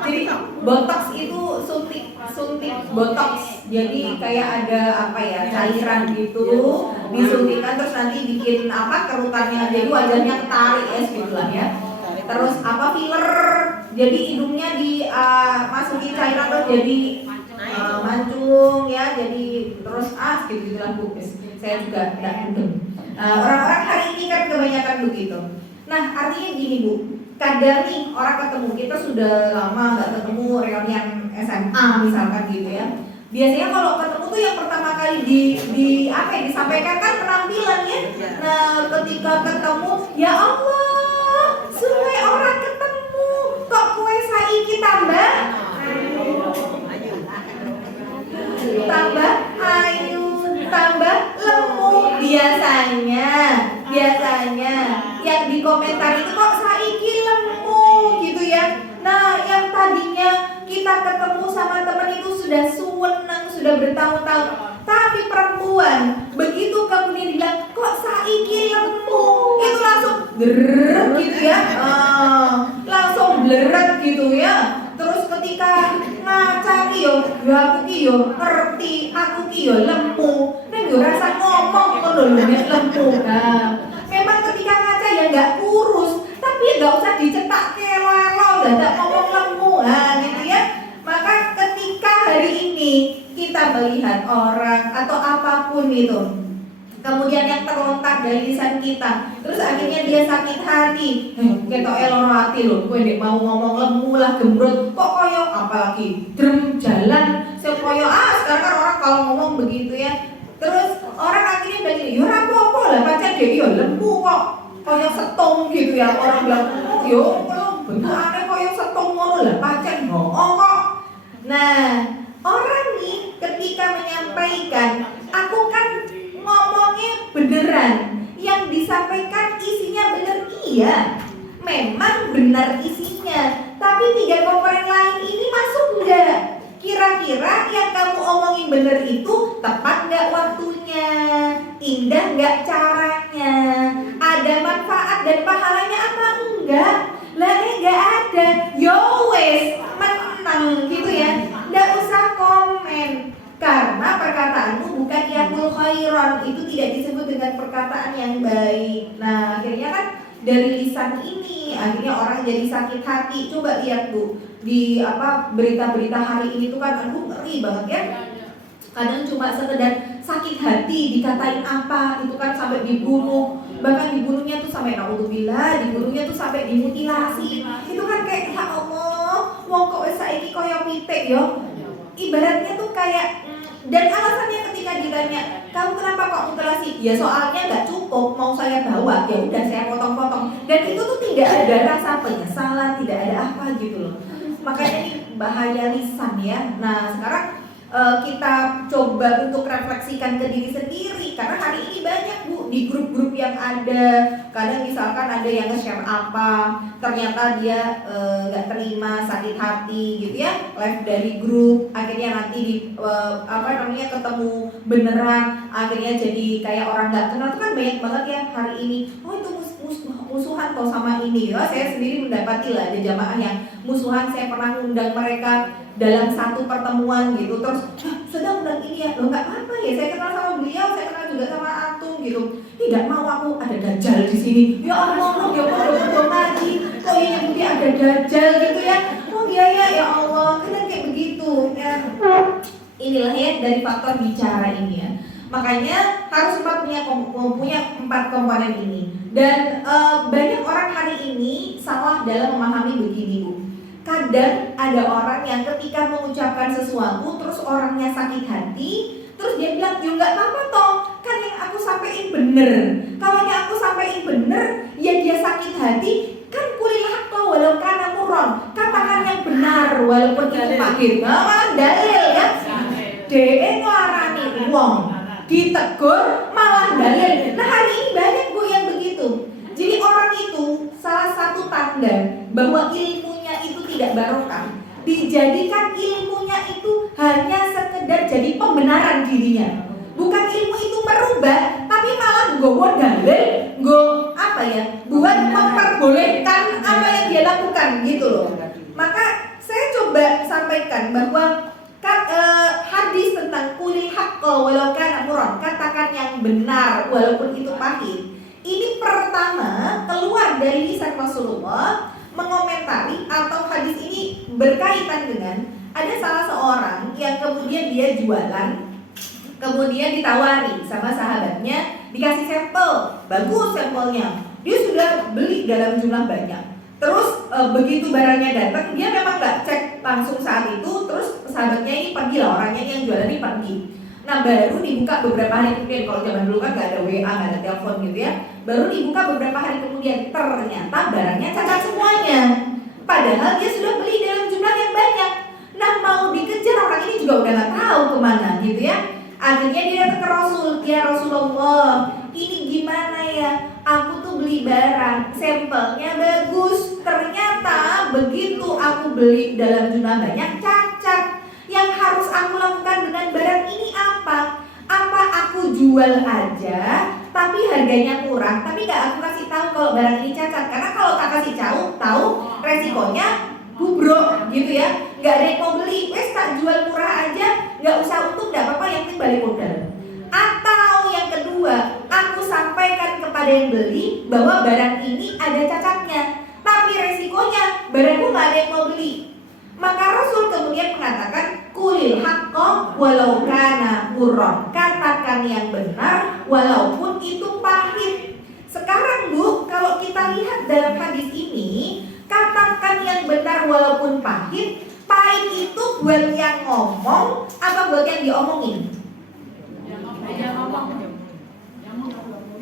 Jadi botox itu suntik botox. Jadi kayak ada apa ya, cairan gitu disuntikan terus nanti bikin apa kerutannya jadi wajahnya ketarik ya gitu lah ya. Terus apa filler, jadi hidungnya dimasukin cairan terus jadi mancung ya, jadi terus gitu lah Bu. Saya juga tidak mudeng. Orang-orang hari ini kan kebanyakan begitu. Nah artinya gini Bu, kadang nih orang ketemu, kita sudah lama nggak ketemu, reunian SMA misalkan gitu ya. Biasanya kalau ketemu tuh yang pertama kali disampaikan kan penampilan ya. Nah ketika ketemu, ya Allah, suwe orang ketemu, kok kue saiki tambah ayu, tambah lemu. Biasanya yang di komentar itu kok saiki lemu gitu ya. Nah yang tadinya kita ketemu sama teman itu sudah suweneng, sudah bertahun-tahun, tapi perempuan begitu kemudian bilang kok saiki lemu, itu langsung bleret gitu ya, langsung bleret gitu ya. Terus ketika ngaca kiyo, aku kiyo ngerti, aku kiyo lemu, neng yo rasa ngomong ngono lho nek lemu. Nah, memang ketika ngaca ya nggak kurus, tapi ya nggak usah dicetak kelalo, dadak ngomong lemu, gitu ya. Maka ketika hari ini kita melihat orang atau apapun itu, kemudian yang terlontar dari lisan kita, terus akhirnya dia sakit hati, ketok elor hati loh, gue dek mau ngomong lemu lah, gembrot, kok koyo apalagi drem jalan, sekoyo sekarang kan orang kalau ngomong begitu ya. Terus orang akhirnya bilang, yo rapopo lah, pacar dia yo lemu kok, koyo setong gitu ya. Orang bilang, oh yo bentuk aneh koyo setong ngono lah, pacar kok. Nah orang nih ketika menyampaikan, aku kan ngomongnya beneran, yang disampaikan isinya bener, iya memang benar isinya, tapi 3 komponen lain ini masuk enggak? Kira-kira yang kamu omongin bener itu tepat enggak waktunya, indah enggak caranya, ada manfaat dan pahalanya apa enggak? Lah enggak ada, yo wes menang gitu ya, enggak usah komen. Karena perkataanmu bukan yakul khairon, itu tidak disebut dengan perkataan yang baik. Nah akhirnya kan dari lisan ini akhirnya orang jadi sakit hati. Coba lihat Bu, di berita-berita hari ini tuh kan aduh ngeri banget ya. Kadang cuma sekedar sakit hati dikatain apa itu kan sampai dibunuh, bahkan dibunuhnya tuh sampai naudzubillah, dibunuhnya tuh sampai dimutilasi. Itu kan kayak ya Allah, wong kok saiki koyo pitik yo. Ibaratnya tuh kayak, dan alasannya ketika ditanya, kamu kenapa kok mutilasi? Ya soalnya nggak cukup, mau saya bawa, ya udah saya potong-potong. Dan itu tuh tidak ada rasa penyesalan, tidak ada apa gitu loh. Makanya ini bahaya lisan ya. Nah sekarang kita coba untuk refleksikan ke diri sendiri, karena hari ini banyak Bu di grup-grup yang ada. Kadang misalkan ada yang nge-share apa, ternyata dia gak terima, sakit hati gitu ya, live dari grup, akhirnya nanti di ketemu beneran, akhirnya jadi kayak orang gak kenal. Itu kan banyak banget ya hari ini. Oh itu musuhan kok sama ini ya. Saya sendiri mendapati lah ada jamaah yang musuhan. Saya pernah undang mereka dalam satu pertemuan gitu, terus sedang undang ini ya, loh nggak apa ya, saya kenal sama beliau, saya kenal juga sama antum gitu. Tidak mau aku ada dajjal di sini. Ya Allah, dia bodoh ngaji, kok ini mungkin ada dajjal gitu ya. Oh iya ya Allah, kan kayak begitu ya. Inilah ya dari faktor bicara ini ya. Makanya harus punya 4 komponen ini. Dan banyak orang hari ini salah dalam memahami begini Bu. Kadang ada orang yang ketika mengucapkan sesuatu terus orangnya sakit hati, terus dia bilang, ya nggak apa-apa toh, kan yang aku sampaikan bener. Kalau yang aku sampaikan bener, ya dia sakit hati, kan kulilah toh walau karena muron, katakan yang benar walaupun itu pahit. Nah, dalil ya. DE ngelarani wong, ditegur malah dalil. Nah hari ini banyak Bu yang begitu. Jadi orang itu salah satu tanda bahwa ilmu ilmunya itu tidak barokah, dijadikan ilmunya itu hanya sekedar jadi pembenaran dirinya. Bukan ilmu itu merubah, tapi malah nggowo dalil, buat memperbolehkan apa yang dia lakukan gitu loh. Maka saya coba sampaikan bahwa hadis tentang kulil haqqa walau kana murran, katakan yang benar walaupun itu pahit. Ini pertama keluar dari lisan Rasulullah mengomentari, atau hadis ini berkaitan dengan ada salah seorang yang kemudian dia jualan, kemudian ditawari sama sahabatnya, dikasih sampel, bagus sampelnya, dia sudah beli dalam jumlah banyak. Terus begitu barangnya datang, dia memang nggak cek langsung saat itu. Terus sahabatnya ini pergi lah, orangnya yang jualan ini pergi. Nah baru dibuka beberapa hari kemudian, kalau zaman dulu kan nggak ada WA, nggak ada telepon gitu ya. Baru dibuka beberapa hari kemudian, ternyata barangnya cacat semuanya. Padahal dia sudah beli dalam jumlah yang banyak. Nah mau dikejar orang ini juga udah nggak tahu kemana gitu ya. Akhirnya dia datang ke Rasul, ya Rasulullah, ini gimana ya? Aku tuh beli barang, sampelnya bagus, ternyata begitu aku beli dalam jumlah banyak cacat. Yang harus aku lakukan dengan barang ini apa? Apa aku jual aja, tapi harganya kurang, tapi gak aku kasih tahu kalau barang ini cacat? Karena kalau tak kasih tahu resikonya bubrok gitu ya. Gak ada yang mau beli, wes tak jual murah aja, gak usah untung, gak apa-apa, yang penting balik modal. Atau yang kedua, aku sampaikan kepada yang beli bahwa barang ini ada cacatnya, tapi resikonya barangku gak ada yang mau beli. Maka Rasul kemudian mengatakan, kulil haqqa walau kana murran, katakan yang benar walaupun itu pahit. Sekarang Bu, kalau kita lihat dalam hadis ini, katakan yang benar walaupun pahit. Pahit itu buat yang ngomong atau buat yang diomongin?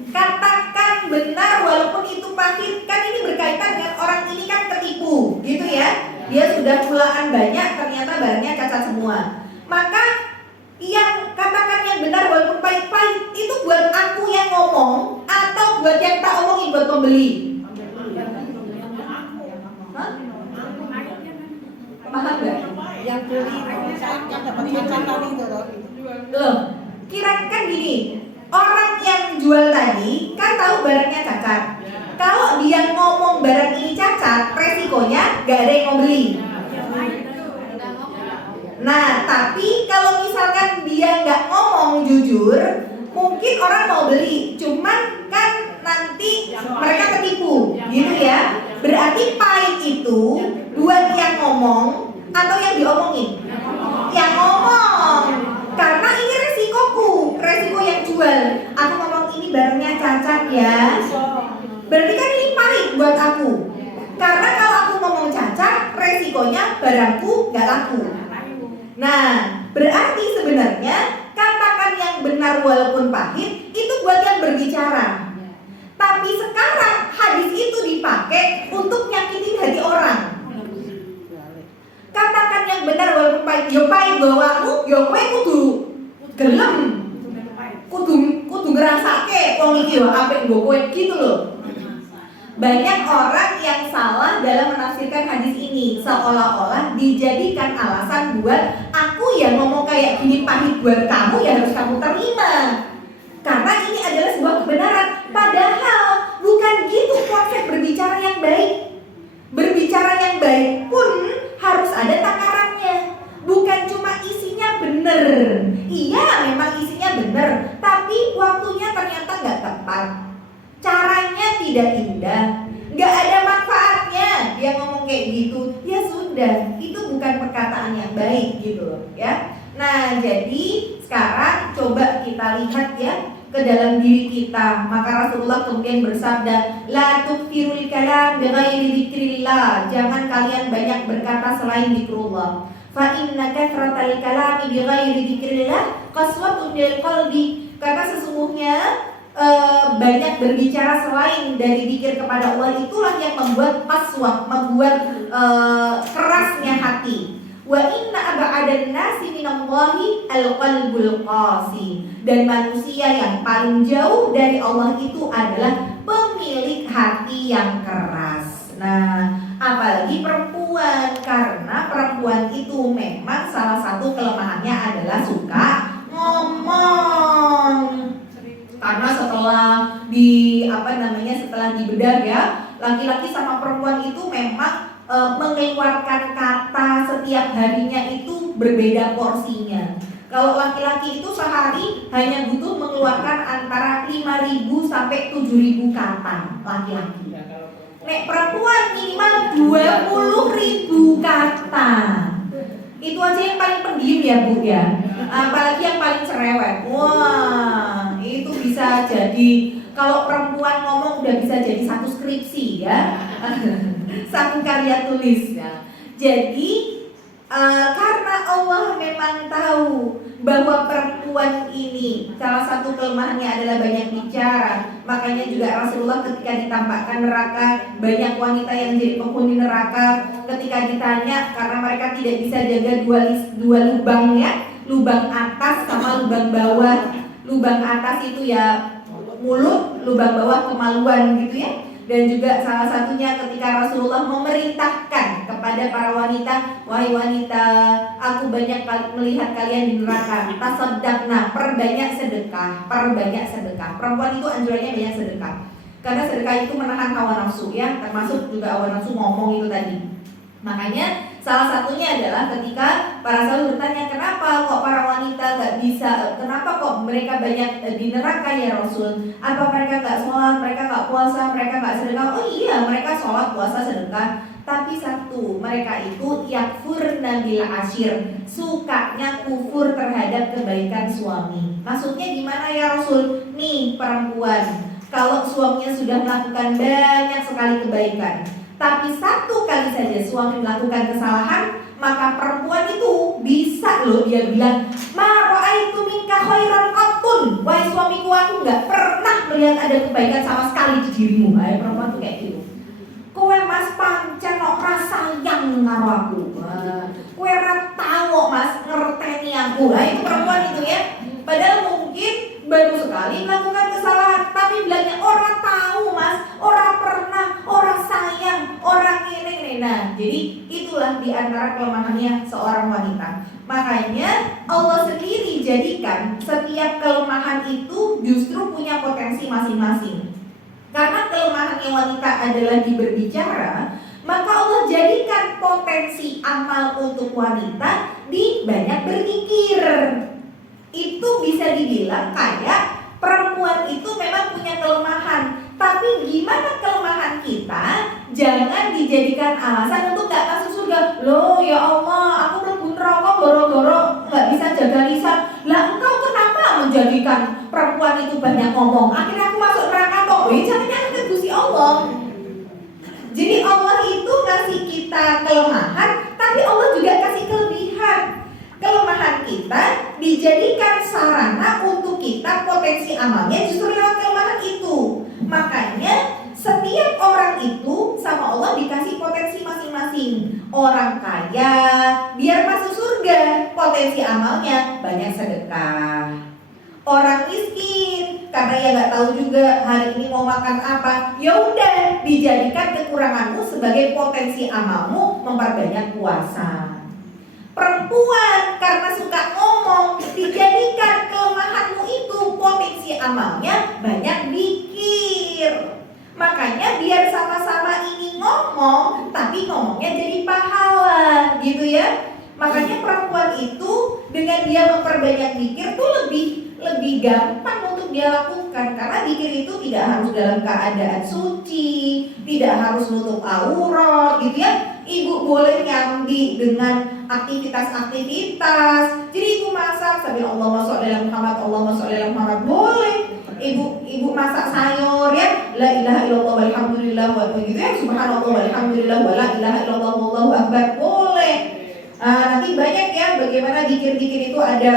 Katakan benar walaupun itu pahit, kan ini berkaitan dengan orang ini kan ketipu gitu ya. Dia sudah pulaan banyak, ternyata barangnya cacat semua. Maka yang katakan yang benar walaupun pahit-pahit itu buat aku yang ngomong atau buat yang tak omongin, buat pembeli? Paham gak? Yang beli yang dapat cacatan itu loh. Kira-kira gini, orang yang jual tadi kan tahu barangnya cacat. Kalau dia ngomong barang ini cacat, resikonya gak ada yang mau beli. Nah, tapi kalau misalkan dia nggak ngomong jujur, mungkin orang mau beli, cuman kan nanti mereka ketipu, gitu ya. Berarti pahit itu buat yang ngomong atau yang diomongin? Yang ngomong. Karena ini resikoku, resiko yang jual. Aku ngomong ini barangnya cacat ya, berarti kan ini pahit buat aku. Karena kalau aku ngomong cacat, resikonya barangku gak laku. Nah, berarti sebenarnya katakan yang benar walaupun pahit itu buat yang berbicara. Tapi sekarang hadis itu dipakai untuk nyakitin hati orang. Katakan yang benar walaupun pahit. Yo pahit bawamu, yo kowe kudu gelem. Kudu ngrasake wong iki yo apik nggo kowe gitu loh. Banyak orang yang salah dalam menafsirkan hadis ini, seolah-olah dijadikan alasan buat aku ya ngomong kayak gini pahit buat kamu, ya harus kamu terima. Karena ini adalah sebuah kebenaran. Padahal bukan gitu konsep berbicara yang baik. Berbicara yang baik pun harus ada takarannya. Bukan cuma isinya benar. Iya memang isinya benar, tapi waktunya ternyata gak tepat. Caranya tidak indah, gak ada manfaatnya. Dia ngomong kayak gitu, ya sudah, itu bukan perkataan yang baik gitu loh ya. Nah jadi sekarang coba kita lihat ya ke dalam diri kita. Maka Rasulullah kemudian bersabda, la tukfirul kalam bighairi dzikrillah, jangan kalian banyak berkata selain zikrullah. Fa inna kathratal kalami bighairi dzikrillah qaswatun lil qalbi, karena sesungguhnya banyak berbicara selain dari zikir kepada Allah itulah yang membuat qaswah, membuat kerasnya hati. Wa inna ab'adan nasi minallahi al-qalbul qasi, dan manusia yang paling jauh dari Allah itu adalah pemilik hati yang keras. Nah, apalagi perempuan perempuan, karena perempuan itu memang salah satu kelemahannya adalah suka ngomong. Karena setelah setelah dibedah ya, laki-laki sama perempuan itu memang mengeluarkan kata setiap harinya itu berbeda porsinya. Kalau laki-laki itu sehari hanya butuh mengeluarkan antara 5.000 sampai 7.000 kata laki-laki. Nek perempuan minimal 20.000 kata. Itu aja yang paling pendiam ya Bu ya. Apalagi yang paling cerewet. Wah, itu bisa jadi, kalau perempuan ngomong udah bisa jadi satu skripsi ya. Satu karya tulis ya. Jadi karena Allah memang tahu bahwa perempuan ini salah satu kelemahannya adalah banyak bicara, makanya juga Rasulullah ketika ditampakkan neraka, banyak wanita yang jadi penghuni neraka ketika ditanya, karena mereka tidak bisa jaga dua lubang ya, lubang atas sama lubang bawah. Lubang atas itu ya mulut, lubang bawah kemaluan gitu ya. Dan juga salah satunya ketika Rasulullah memerintahkan kepada para wanita, wahai wanita, aku banyak melihat kalian di neraka, tasaddaqna, perbanyak sedekah, perbanyak sedekah. Perempuan itu anjurannya banyak sedekah, karena sedekah itu menahan hawa nafsu ya, termasuk juga hawa nafsu ngomong itu tadi. Makanya salah satunya adalah ketika para sahabat bertanya, kenapa kok para wanita gak bisa, kenapa kok mereka banyak di neraka ya Rasul? Apa mereka gak sholat, mereka gak puasa, mereka gak sedekah? Oh iya, mereka sholat, puasa, sedekah. Tapi satu, mereka itu yakfurna bil ashir, sukanya kufur terhadap kebaikan suami. Maksudnya gimana ya Rasul? Nih perempuan, kalau suaminya sudah melakukan banyak sekali kebaikan, tapi satu kali saja suami melakukan kesalahan, maka perempuan itu bisa loh dia bilang, ma ra'aitu minka khairan qattun, wahai suamiku, aku nggak pernah melihat ada kebaikan sama sekali di dirimu. Hai perempuan tuh kayak gitu. Kowe mas pancen kok sayang karo aku. Kowe ora tau mas ngerteni aku. Nah itu perempuan itu ya. Padahal mungkin baru sekali melakukan kesalahan, tapi bilangnya orang tahu mas, orang pernah, orang sayang, orang ini. Nah, jadi itulah diantara kelemahannya seorang wanita. Makanya Allah sendiri jadikan setiap kelemahan itu justru punya potensi masing-masing. Karena kelemahannya wanita adalah di berbicara, maka Allah jadikan potensi amal untuk wanita di banyak berzikir. Itu bisa dibilang kayak perempuan itu memang punya kelemahan, tapi gimana kelemahan kita jangan dijadikan alasan untuk gak masuk surga. Loh ya Allah, aku mlebu neraka goro-goro gak bisa jaga lisan. Lah engkau kenapa menjadikan perempuan itu banyak ngomong? Akhirnya aku masuk neraka kok. Jangan nyalakan Gusti Allah. Jadi Allah itu ngasih kita kelemahan, tapi Allah juga kasih kelebihan. Kelemahan kita dijadikan sarana untuk kita potensi amalnya justru lewat kelemahan itu. Makanya setiap orang itu sama Allah dikasih potensi masing-masing. Orang kaya biar masuk surga, potensi amalnya banyak sedekah. Orang miskin karena ya nggak tahu juga hari ini mau makan apa, ya udah dijadikan kekuranganmu sebagai potensi amalmu memperbanyak puasa. Perempuan karena suka ngomong dijadikan kelemahanmu itu potensi amalnya banyak zikir. Makanya biar sama-sama ini ngomong, tapi ngomongnya jadi pahala gitu ya. Makanya perempuan itu dengan dia memperbanyak zikir tuh lebih gampang untuk dia lakukan, karena zikir itu tidak harus dalam keadaan suci, tidak harus nutup aurat gitu ya. Ibu boleh nyambi dengan aktivitas-aktivitas. Jadi ibu masak sambil Allahumma sholli ala Muhammad, Allahumma sholli ala Muhammad, boleh. Ibu masak sayur ya, la ilaha illallah walhamdulillah wa gitu ya, subhanallah walhamdulillah wa la ilaha illallah wallahu akbar, boleh. Nanti banyak ya bagaimana zikir-zikir itu ada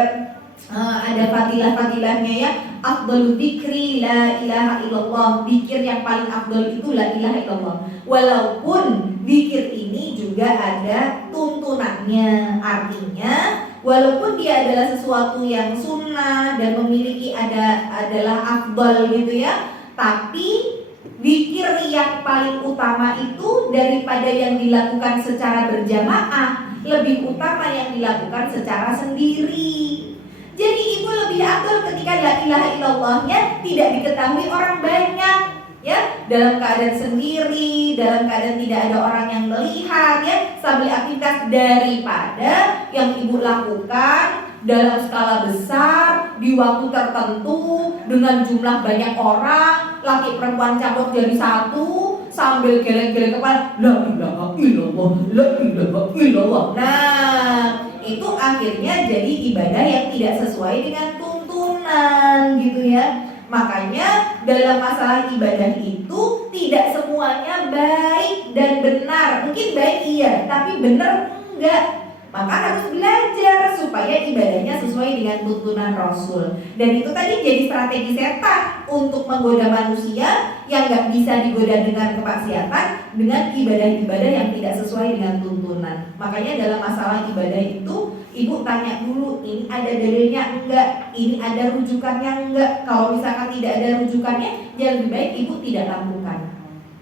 fadilah-fadilahnya ya. Afdalu dzikri la ilaha illallah, zikir yang paling afdal itu la ilaha illallah. Walaupun zikir ini juga ada tuntunannya, artinya walaupun dia adalah sesuatu yang sunnah dan memiliki adalah afdal gitu ya, tapi Zikir yang paling utama itu daripada yang dilakukan secara berjamaah, lebih utama yang dilakukan secara sendiri. Jadi ibu lebih afdal ketika la ilaha illallahnya tidak diketahui orang banyak, ya, dalam keadaan sendiri, dalam keadaan tidak ada orang yang melihat, ya, sambil aktivitas, daripada yang ibu lakukan dalam skala besar di waktu tertentu dengan jumlah banyak orang, laki perempuan campur jadi satu sambil geleng-geleng kepala, la ilaha illallah, la ilaha illallah. Nah, itu akhirnya jadi ibadah yang tidak sesuai dengan tuntunan gitu ya. Makanya dalam masalah ibadah itu tidak semuanya baik dan benar. Mungkin baik iya, tapi benar enggak. Maka harus belajar supaya ibadahnya sesuai dengan tuntunan Rasul. Dan itu tadi jadi strategi setan untuk menggoda manusia yang gak bisa digoda dengan kemaksiatan, dengan ibadah-ibadah yang tidak sesuai dengan tuntunan. Makanya dalam masalah ibadah itu, ibu tanya dulu, ini ada dalilnya enggak? Ini ada rujukannya enggak? Kalau misalkan tidak ada rujukannya, ya lebih baik ibu tidak lakukan.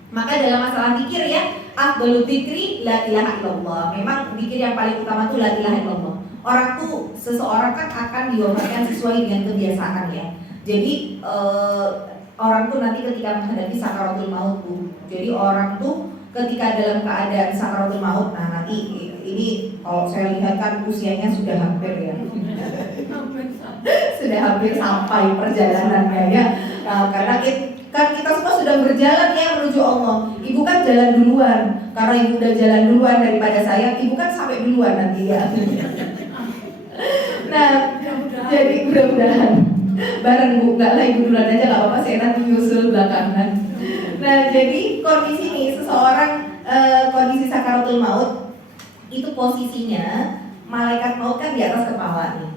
Maka dalam masalah zikir ya, afdhalu dzikri la ilaha illallah. Memang zikir yang paling utama itu la ilaha illallah. Orang tuh, seseorang kan akan diwafatkan sesuai dengan kebiasaan ya. Jadi orang tuh nanti ketika menghadapi sakaratul maut tuh, jadi orang tuh ketika dalam keadaan sakaratul maut, nah nanti ini kalau saya lihat kan usianya sudah hampir ya, sudah hampir sampai perjalanannya ya. Nah, karena kan kita semua sudah berjalan ya menuju Allah. Ibu kan jalan duluan, karena ibu udah jalan duluan daripada saya, ibu kan sampai duluan nanti ya. Nah, jadi mudah-mudahan bareng bu, nggak lah ibu duluan aja nggak apa-apa, saya nanti nyusul belakangan. Nah, jadi kondisi ini seseorang kondisi sakaratul maut itu posisinya malaikat maut kan di atas kepala nih.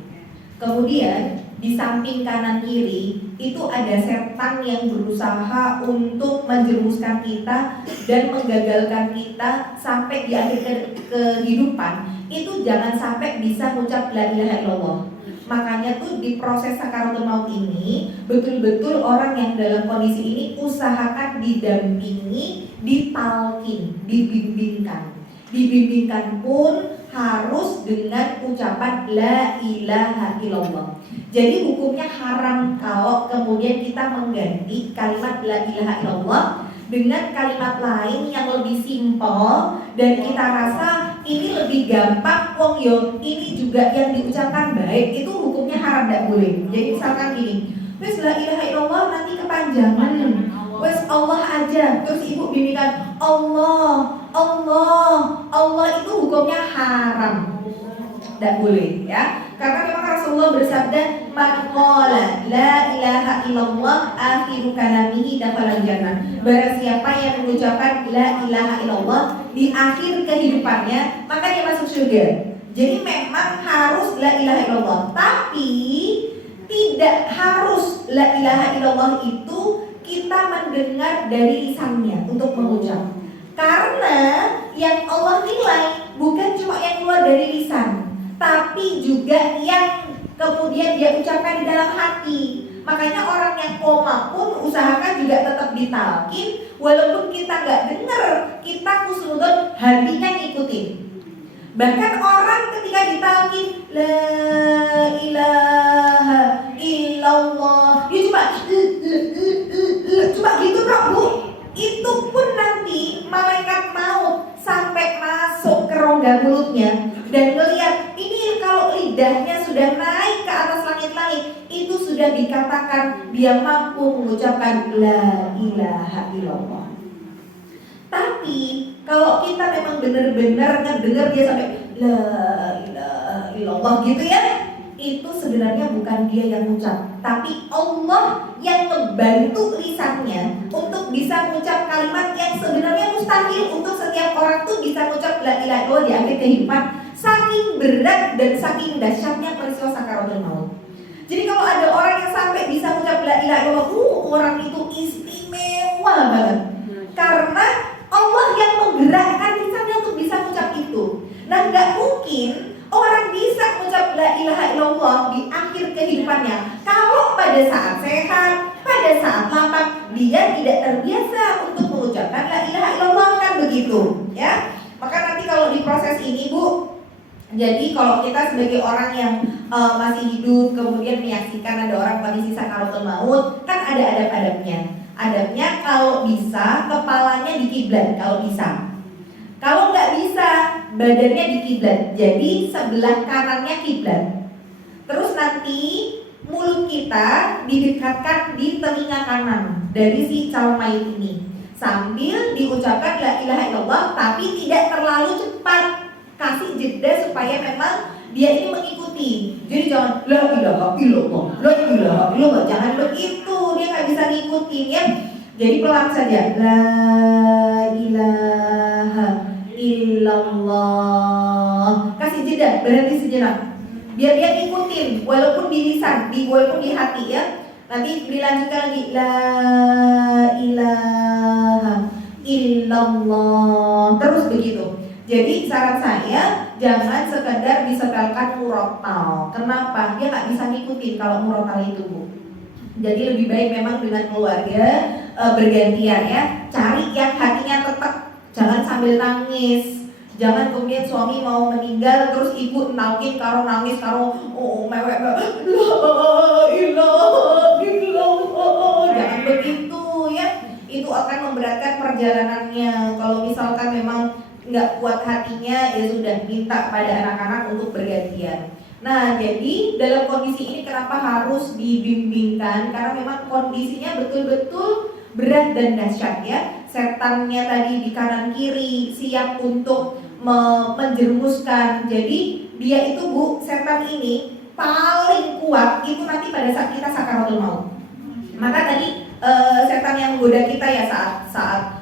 Kemudian di samping kanan kiri itu ada setan yang berusaha untuk menjerumuskan kita dan menggagalkan kita sampai di akhir kehidupan itu jangan sampai bisa mengucap la ilaha illallah. Makanya tuh di proses sakaratul maut ini betul-betul orang yang dalam kondisi ini usahakan didampingi, ditalkin, dibimbingkan. Dibimbingkan pun harus dengan ucapan la ilaha illallah. Jadi hukumnya haram kalau kemudian kita mengganti kalimat la ilaha illallah dengan kalimat lain yang lebih simpel dan kita rasa ini lebih gampang, wong yo ini juga yang diucapkan baik, itu hukumnya haram, tidak boleh. Jadi misalkan gini, wes la ilaha illallah nanti kepanjangan, wes Allah aja, terus ibu bimbingkan Allah, Allah, Allah, itu hukumnya haram, tidak boleh ya. Karena memang Rasulullah bersabda, man qala la ilaha illallah akhiru kalamihi dakhalal jannah. Barang siapa yang mengucapkan la ilaha illallah di akhir kehidupannya, maka dia masuk surga. Jadi memang harus la ilaha illallah, tapi tidak harus la ilaha illallah itu kita mendengar dari lisannya untuk mengucap. Karena yang Allah nilai bukan cuma yang keluar dari lisan, tapi juga yang kemudian dia ucapkan di dalam hati. Makanya orang yang koma pun usahakan juga tetap ditalkin, walaupun kita nggak dengar, kita khusnudon, hatinya ngikutin. Bahkan orang ketika ditalkin la ilaha illallah, dia cuma gitu dong bu. Itu pun nanti malaikat maut sampai masuk ke rongga mulutnya dan melihat ini, kalau lidahnya sudah naik ke atas langit-langit, itu sudah dikatakan dia mampu mengucapkan la ilaha illallah. Tapi kalau kita memang benar-benar ngedengar dia sampai la ilaha illallah gitu ya, itu sebenarnya bukan dia yang ucap, tapi Allah yang membantu lisannya untuk bisa mengucap kalimat yang sebenarnya mustahil untuk setiap orang tuh bisa mengucap la ilaha illallah di akhir kehidupan. Saking berat dan saking dahsyatnya peristiwa sakaratul maut. Jadi kalau ada orang yang sampai bisa mengucap la ilaha illallah, orang itu istimewa banget. Karena Allah yang menggerakkan lisannya untuk bisa mengucap itu. Nah, nggak mungkin orang bisa mengucap la ilaha illallah di akhir kehidupannya kalau pada saat sehat, pada pada saat lapang dia tidak terbiasa untuk mengucapkan la ilaha illallah, kan begitu ya. Maka nanti kalau di proses ini Bu, jadi kalau kita sebagai orang yang masih hidup kemudian menyaksikan ada orang kondisi sakaratul maut, kan ada adab-adabnya. Adabnya kalau bisa kepalanya di kiblat kalau bisa. Kalau nggak bisa badannya di kiblat. Jadi sebelah kanannya kiblat. Terus nanti mulut kita didekatkan di telinga kanan dari si calon mayit ini sambil diucapkan la ilaha illallah, tapi tidak terlalu cepat. Kasih jeda supaya memang dia ini mengikuti. Jadi jangan la ilaha illallah, la ilaha illallah, jangan begitu, dia nggak bisa ngikutin ya. Jadi pelan saja, la ilaha illallah. Kasih jeda, berhenti sejenak. Biar dia ngikutin, walaupun di lisan, walaupun di hati ya. Nanti dilanjutkan lagi, la ilaha illallah, terus begitu. Jadi saran saya jangan sekedar disetelkan murotal. Kenapa? Dia nggak bisa ngikutin kalau murotal itu Bu. Jadi lebih baik memang dengan keluarga bergantian ya. Cari yang hatinya tetap, jangan sambil nangis. Jangan kemudian suami mau meninggal terus ibu nangis karo mewek la ilaha illallah. Jangan begitu ya. Itu akan memberatkan perjalanannya. Kalau misalkan memang nggak kuat hatinya, ya sudah minta pada anak-anak untuk bergantian. Nah, jadi dalam kondisi ini kenapa harus dibimbingkan? Karena memang kondisinya betul-betul berat dan dahsyat ya. Setannya tadi di kanan kiri siap untuk menjerumuskan. Jadi dia itu Bu, setan ini paling kuat itu nanti pada saat kita sakaratul maut. Maka tadi setan yang menggoda kita ya saat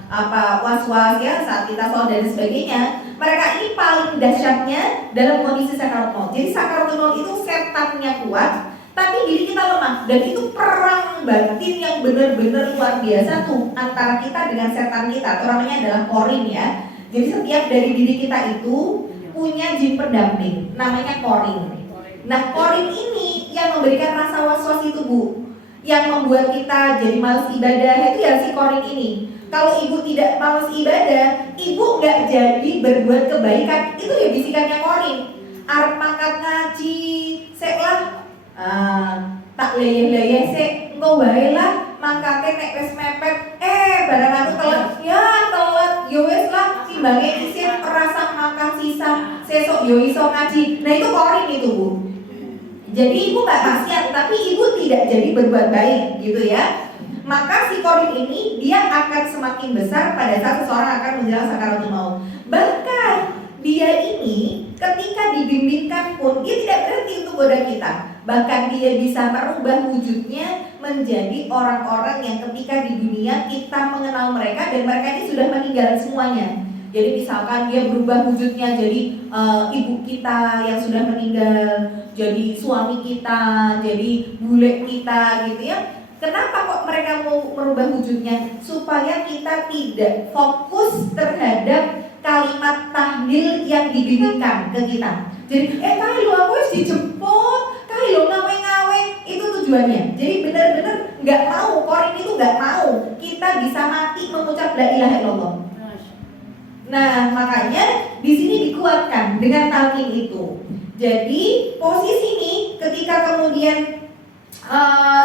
was-was ya, saat kita sholat dan sebagainya, mereka ini paling dahsyatnya dalam kondisi sakaratul maut. Jadi sakaratul maut itu setannya kuat, tapi diri kita lemah. Dan itu perang batin yang benar-benar luar biasa tuh antara kita dengan setan kita. Itu namanya adalah korin ya. Jadi setiap dari diri kita itu punya jin pendamping, namanya korin. Nah korin ini yang memberikan rasa was-was itu Bu, yang membuat kita jadi malas ibadah itu ya si korin ini. Kalau ibu tidak malas ibadah, ibu nggak jadi berbuat kebaikan, itu ya bisikannya korin. Arep mangkat ngaji, sek lah, tak leyeh-leyeh sek, engko wae lah, mangkate nek wis mepet, barang aku telat, ya telat, yo wis lah, timbange isin perasa makan sisa, sesok yo iso ngaji. Nah itu korin itu Bu. Jadi ibu nggak kasihan, tapi ibu tidak jadi berbuat baik gitu ya. Maka si korin ini dia akan semakin besar pada saat seseorang akan menjelang sakaratul maut. Bahkan dia ini ketika dibimbingkan pun dia tidak berhenti untuk goda kita. Bahkan dia bisa merubah wujudnya menjadi orang-orang yang ketika di dunia kita mengenal mereka dan mereka ini sudah meninggal semuanya. Jadi misalkan dia berubah wujudnya jadi ibu kita yang sudah meninggal, jadi suami kita, jadi bule kita gitu ya. Kenapa kok mereka mau merubah wujudnya? Supaya kita tidak fokus terhadap kalimat tahlil yang dibimbingkan ke kita. Jadi kali lo aku harus dijemput, kali lo ngawe-ngawe, itu tujuannya. Jadi benar-benar nggak mau, korin itu nggak mau kita bisa mati mengucap la ilaha illallah. Nah makanya di sini dikuatkan dengan talqin itu. Jadi posisi ini ketika kemudian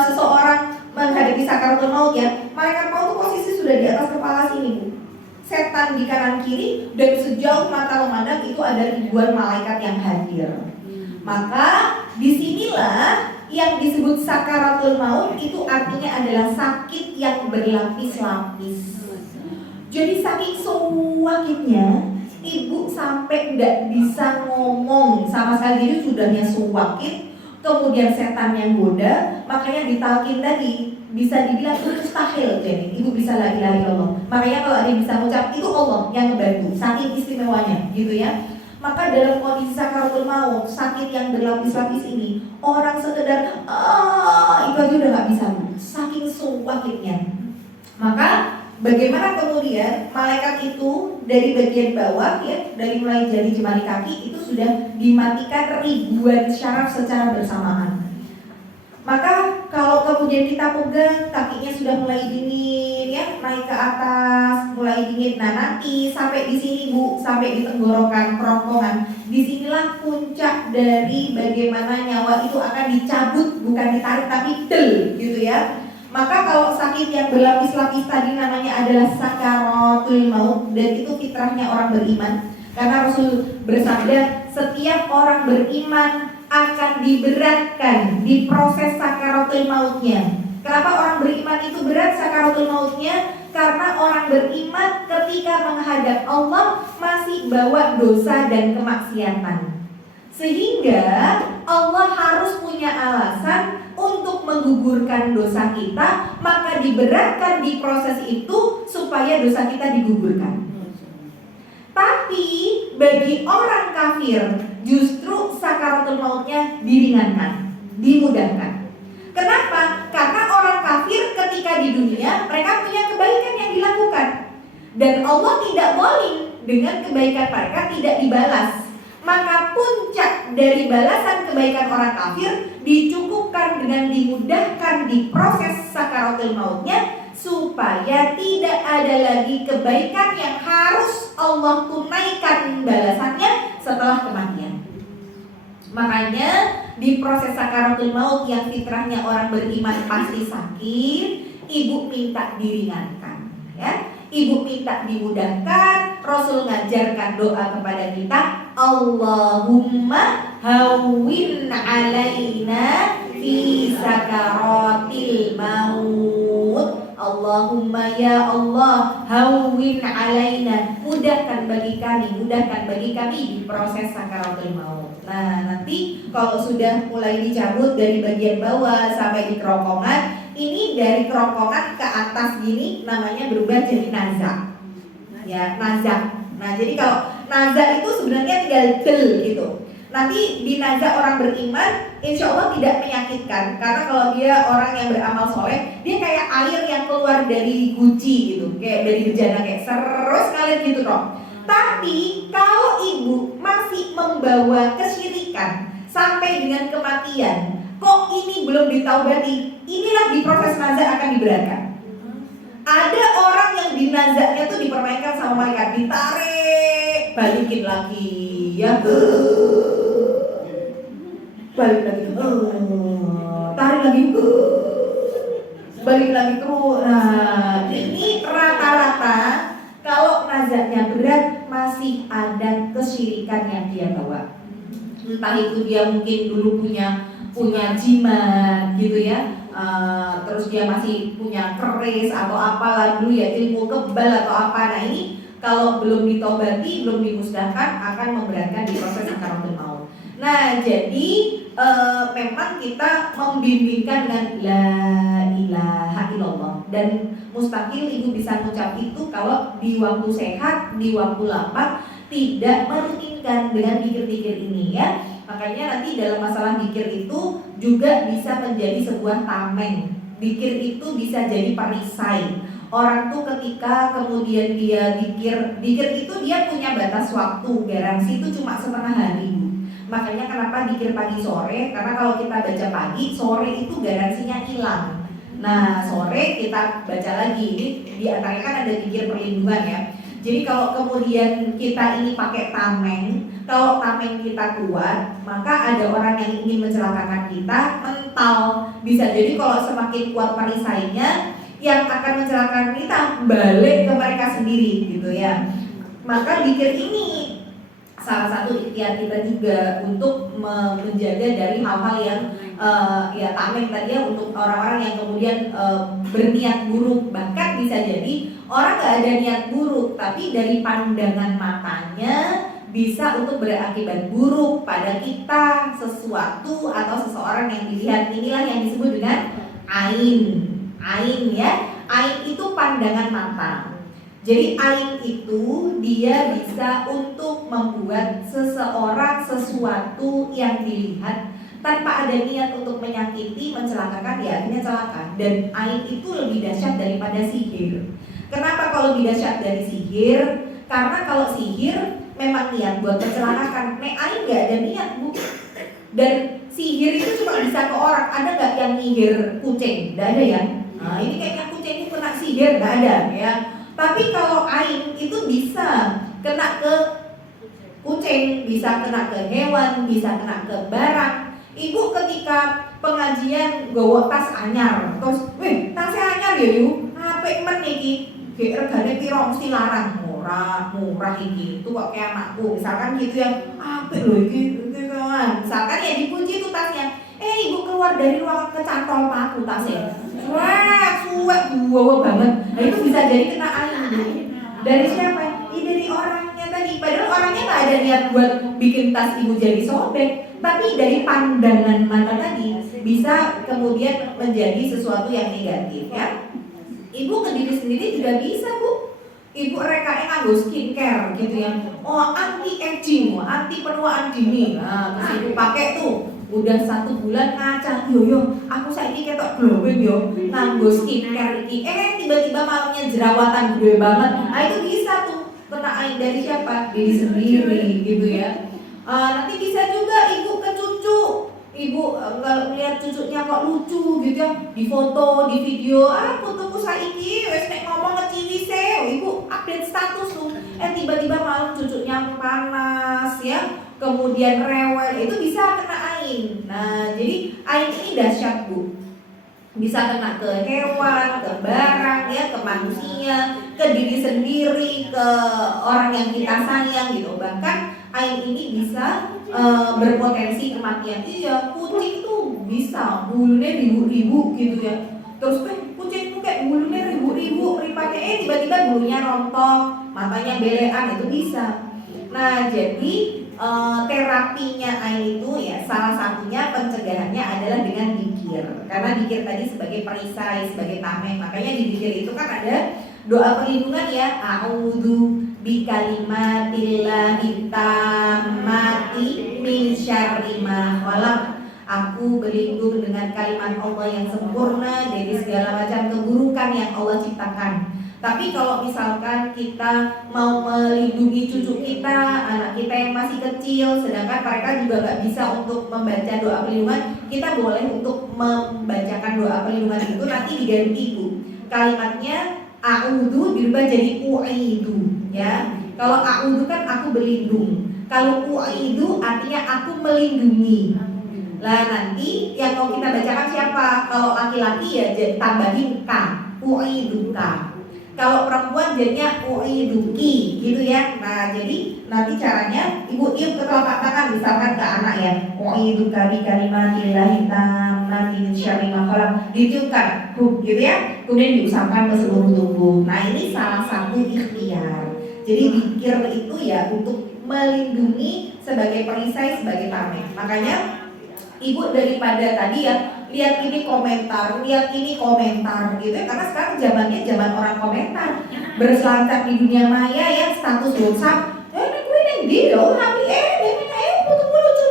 seseorang menghadapi sakaratul maut ya, malaikat maut itu posisi sudah di atas kepala sini Bu. Setan di kanan kiri dan sejauh mata memandang itu ada ribuan malaikat yang hadir. Maka disinilah yang disebut sakaratul maut itu artinya adalah sakit yang berlapis-lapis. Jadi saking sakitnya ibu sampai nggak bisa ngomong sama sekali, jadi sudahnya sakit. Kemudian setan yang goda, makanya ditalkin tadi bisa dibilang itu mustahil. Jadi ibu bisa la ilaha illallah. Makanya kalau ada yang bisa mengucap itu Allah yang ngebantu, saking istimewanya gitu ya. Maka dalam kondisi sakaratul maut, sakit yang berlapis-lapis ini, orang sekedar itu aja udah nggak bisa, saking sakitnya. Maka bagaimana kemudian malaikat itu dari bagian bawah ya, dari mulai jari jemari kaki itu sudah dimatikan ribuan syaraf secara bersamaan. Maka Kalau kemudian kita pegang, kakinya sudah mulai dingin ya, naik ke atas, mulai dingin. Nah nanti sampai di sini Bu, sampai di tenggorokan, kerongkongan. Disinilah puncak dari bagaimana nyawa itu akan dicabut, bukan ditarik tapi del gitu ya. Maka kalau sakit yang berlapis-lapis tadi namanya adalah sakaratul maut, dan itu fitrahnya orang beriman. Karena Rasul bersabda, setiap orang beriman akan diberatkan di proses sakaratul mautnya. Kenapa orang beriman itu berat sakaratul mautnya? Karena orang beriman ketika menghadap Allah masih bawa dosa dan kemaksiatan. Sehingga Allah harus punya alasan untuk menggugurkan dosa kita, maka diberatkan di proses itu supaya dosa kita digugurkan. Tapi bagi orang kafir justru sakaratul mautnya diringankan, dimudahkan. Kenapa? Karena orang kafir ketika di dunia mereka punya kebaikan yang dilakukan, dan Allah tidak boleh dengan kebaikan mereka tidak dibalas. Maka puncak dari balasan kebaikan orang kafir dicukupkan dengan dimudahkan di proses sakaratul mautnya, supaya tidak ada lagi kebaikan yang harus Allah tunaikan balasannya setelah kematian. Makanya di proses sakaratul maut yang fitrahnya orang beriman pasti sakit, ibu minta diringankan ya. Ibu minta dimudahkan. Rasul ngajarkan doa kepada kita, Allahumma hawwin alaina fi sakaratil maut. Allahumma ya Allah, hawwin alaina, mudahkan bagi kami di proses sakaratul maut. Nah nanti kalau sudah mulai dicabut dari bagian bawah sampai di kerongkongan, ini dari kerongkongan ke atas gini namanya berubah jadi nazak. Ya, nazak. Nah, jadi kalau nazak itu sebenarnya tinggal del gitu. Nanti di nazak orang beriman insya Allah tidak menyakitkan. Karena kalau dia orang yang beramal soleh, dia kayak air yang keluar dari guci gitu, kayak dari bejana, kayak terus ngalir gitu toh. Tapi kalau ibu masih membawa kesyirikan sampai dengan kematian, kok ini belum ditaubati, inilah di proses nazak akan diberatkan. Ada orang yang di nazaknya tuh dipermainkan sama malaikat, ditarik, balikin lagi ya, balik lagi, tarik lagi, balik lagi terus. Nah ini rata-rata kalau nazaknya berat masih ada kesyirikan yang dia bawa. Entah itu dia mungkin dulu punya jimat gitu ya, terus dia masih punya keris atau apalah dulu ya, ilmu kebal atau apa. Nah ini kalau belum ditobati, belum dimusnahkan, akan memberatkan di proses sakaratul maut. Nah jadi memang kita membimbingkan dengan la ilaha illallah, dan mustahil ibu bisa mengucap itu kalau di waktu sehat, di waktu lapang, tidak merutinkan dengan zikir-zikir ini ya. Makanya nanti dalam masalah zikir itu juga bisa menjadi sebuah tameng. Zikir itu bisa jadi perisai. Orang tuh ketika kemudian dia zikir itu dia punya batas waktu, garansi itu cuma setengah hari. Makanya kenapa zikir pagi sore? Karena kalau kita baca pagi, sore itu garansinya hilang. Nah sore kita baca lagi, ini diantaranya kan ada zikir perlindungan ya. Jadi kalau kemudian kita ini pakai tameng, kalau tameng kita kuat, maka ada orang yang ingin mencelakakan kita mental. Bisa jadi kalau semakin kuat perisainya, yang akan mencelakakan kita balik ke mereka sendiri gitu ya. Maka zikir ini salah satu ikhtiar kita juga untuk menjaga dari hal-hal yang ya tameng tadi ya, untuk orang-orang yang kemudian berniat buruk. Bahkan bisa jadi orang gak ada niat buruk, tapi dari pandangan matanya bisa untuk berakibat buruk pada kita, sesuatu atau seseorang yang dilihat. Inilah yang disebut dengan ain. Ain ya, ain itu pandangan mata. Jadi ain itu dia bisa untuk membuat seseorang sesuatu yang dilihat tanpa ada niat untuk menyakiti, mencelakakan, ya akhirnya celaka. Dan ain itu lebih dahsyat daripada sihir. Kenapa kalau lebih dahsyat dari sihir? Karena kalau sihir memang niat buat mencelakakan, ain gak ada niat bu. Dan sihir itu cuma bisa bisa ke orang. Ada nggak yang nyihir kucing? Nggak ada ya. Nah ini kayaknya kucing ini kena sihir, nggak ada ya. Tapi kalau ain itu bisa kena ke kucing, bisa kena ke hewan, bisa kena ke barang. Ibu ketika pengajian gowo tas anyar, terus, wih tasnya anyar ya yuk, apik men iki, regane piro mesti larang, murah iki, itu kok kayak anakku, misalkan gitu yang apik loh iki kawan, misalkan ya dipuji tuh tasnya, ibu keluar dari ruangan kecantol paku tasnya, wah suwek bawa banget, nah itu bisa jadi kena ain. Dari siapa? Dari orangnya tadi. Padahal orangnya nggak ada niat buat bikin tas ibu jadi sobek, tapi dari pandangan mata tadi bisa kemudian menjadi sesuatu yang negatif ya. Ibu ke diri sendiri juga bisa bu. Ibu rekain nganggo skincare gitu ya. Oh anti aging, anti penuaan dini. Nah terus ibu pakai tuh. Udah 1 bulan ngaca, yo aku saiki ketok glowing yo nganggo skincare iki, tiba-tiba malamnya jerawatan gede banget. Nah itu bisa tuh kena ain dari siapa? Diri sendiri gitu ya. Nanti bisa juga ibu ke cucu, ibu ngeliat cucunya kok lucu gitu ya, di foto, di video, fotoku saiki wes nek ngomong ngeciwi ibu update status tuh, tiba-tiba malam cucunya panas ya, kemudian rewel, itu bisa kena ain. Nah jadi ain ini dahsyat bu, bisa kena ke hewan, ke barang ya, ke manusia, ke diri sendiri, ke orang yang kita sayang gitu. Bahkan ain ini bisa berpotensi kematian. Iya, kucing tuh bisa bulunya ribu-ribu gitu ya. Terus kucing tuh kayak bulunya ribu-ribu, ripatnya tiba-tiba bulunya rontok, matanya belean, itu bisa. Nah jadi terapinya ain itu ya salah satunya pencegahannya adalah dengan dzikir. Karena dzikir tadi sebagai perisai, sebagai tameng. Makanya di dzikir itu kan ada doa perlindungan ya. A'udzu bikalimatillahi tammati min syarri ma khalaq. Aku berlindung dengan kalimat Allah yang sempurna dari segala macam keburukan yang Allah ciptakan. Tapi kalau misalkan kita mau melindungi cucu kita, anak kita yang masih kecil, sedangkan mereka juga nggak bisa untuk membaca doa perlindungan, kita boleh untuk membacakan doa perlindungan itu nanti diganti bu. Kalimatnya a'udzu dirubah jadi u'idu ya. Kalau a'udzu kan aku berlindung. Kalau u'idu artinya aku melindungi. Lah nanti yang mau kita bacakan siapa? Kalau laki-laki ya tambahin ka, u'iduka. Kalau perempuan jadinya u'iduki gitu ya. Nah jadi nanti caranya ibu iup ke telapak tangan misalkan ke anak ya, u'iduka bi kalimatillahi tammati min syarri ma khalaq, ditiupkan gitu ya, kemudian diusapkan ke seluruh tubuh. Nah ini salah satu ikhtiar. Jadi dzikir itu ya untuk melindungi sebagai perisai, sebagai tameng. Makanya ibu daripada tadi ya lihat ini komentar gitu ya, karena sekarang zamannya zaman orang komentar, berselancar di dunia maya ya, status WhatsApp, gue neng di loh, tapi foto lucu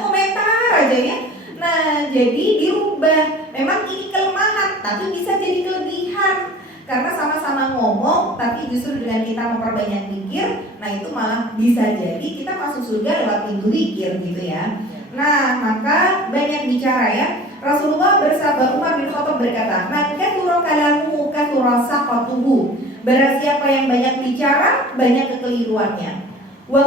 komentar aja ya. Nah jadi dirubah, memang ini kelemahan, tapi bisa jadi kelebihan. Karena sama-sama ngomong, tapi justru dengan kita memperbanyak zikir, nah itu malah bisa jadi kita masuk surga lewat pintu zikir gitu ya. Nah maka banyak bicara ya. Rasulullah bersabda, Umar bin Khattab berkata, "Man kathura kalamuhu kathura saqatuhu." Barang siapa yang banyak bicara, banyak kekeliruannya. Wa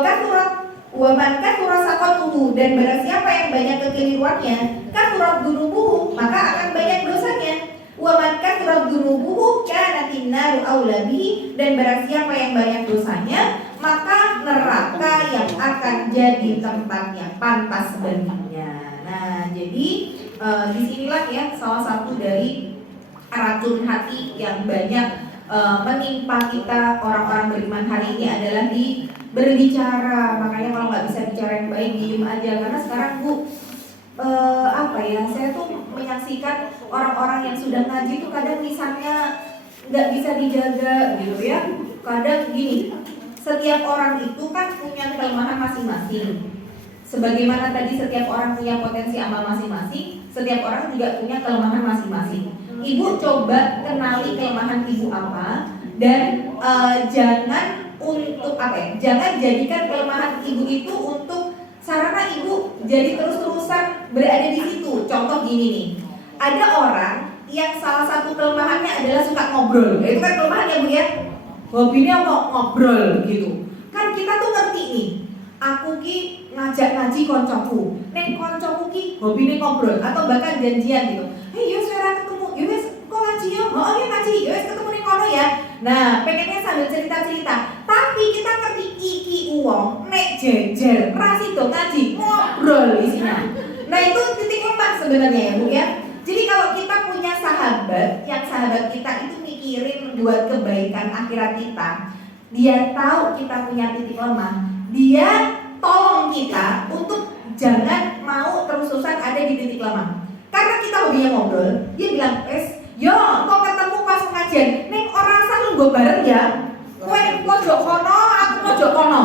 man kathura saqatuhu, dan barang siapa yang banyak kekeliruannya, kathura dzunubuhu, maka akan banyak dosanya. Wa man kathura dzunubuhu kanatin naru aula bihi, dan barang siapa yang banyak dosanya, maka neraka yang akan jadi tempat yang pantas baginya. Nah, jadi disinilah ya salah satu dari racun hati yang banyak menimpa kita orang-orang beriman hari ini adalah di berbicara. Makanya kalau nggak bisa bicara yang baik, diem aja. Karena sekarang bu, saya tuh menyaksikan orang-orang yang sudah ngaji tuh kadang lisannya nggak bisa dijaga gitu ya. Kadang gini, setiap orang itu kan punya kelemahan masing-masing. Sebagaimana tadi setiap orang punya potensi amal masing-masing, setiap orang juga punya kelemahan masing-masing. Ibu coba kenali kelemahan ibu apa, dan jangan jadikan kelemahan ibu itu untuk sarana ibu jadi terus-terusan berada di situ. Contoh gini nih, ada orang yang salah satu kelemahannya adalah suka ngobrol. Itu kan kelemahan ya Bu ya. Hobinya mau ngobrol gitu. Kan kita tuh ngerti nih. Aku ki ngajak ngaji koncoku, neng koncoku ki hobine ngobrol atau bahkan janjian gitu. Hei, yos ora ketemu, yos kok ngaji yo? Oh iya ngaji, yos ketemu ning kono ya. Nah, pengennya sambil cerita-cerita. Tapi kita ngerti iki uang nek jejer, rasido ngaji, ngobrol isinya. Nah, itu titik lemah sebenarnya ya Bu ya. Jadi kalau kita punya sahabat, yang sahabat kita itu mikirin buat kebaikan akhirat kita, dia tahu kita punya titik lemah, dia tolong kita untuk jangan mau terus-terusan ada di titik lemah. Karena kita hobinya ngobrol, dia bilang, yo, kok ketemu pas pengajian, neng orang sah lu bareng ya. Kowe pojok kono, aku pojok kono.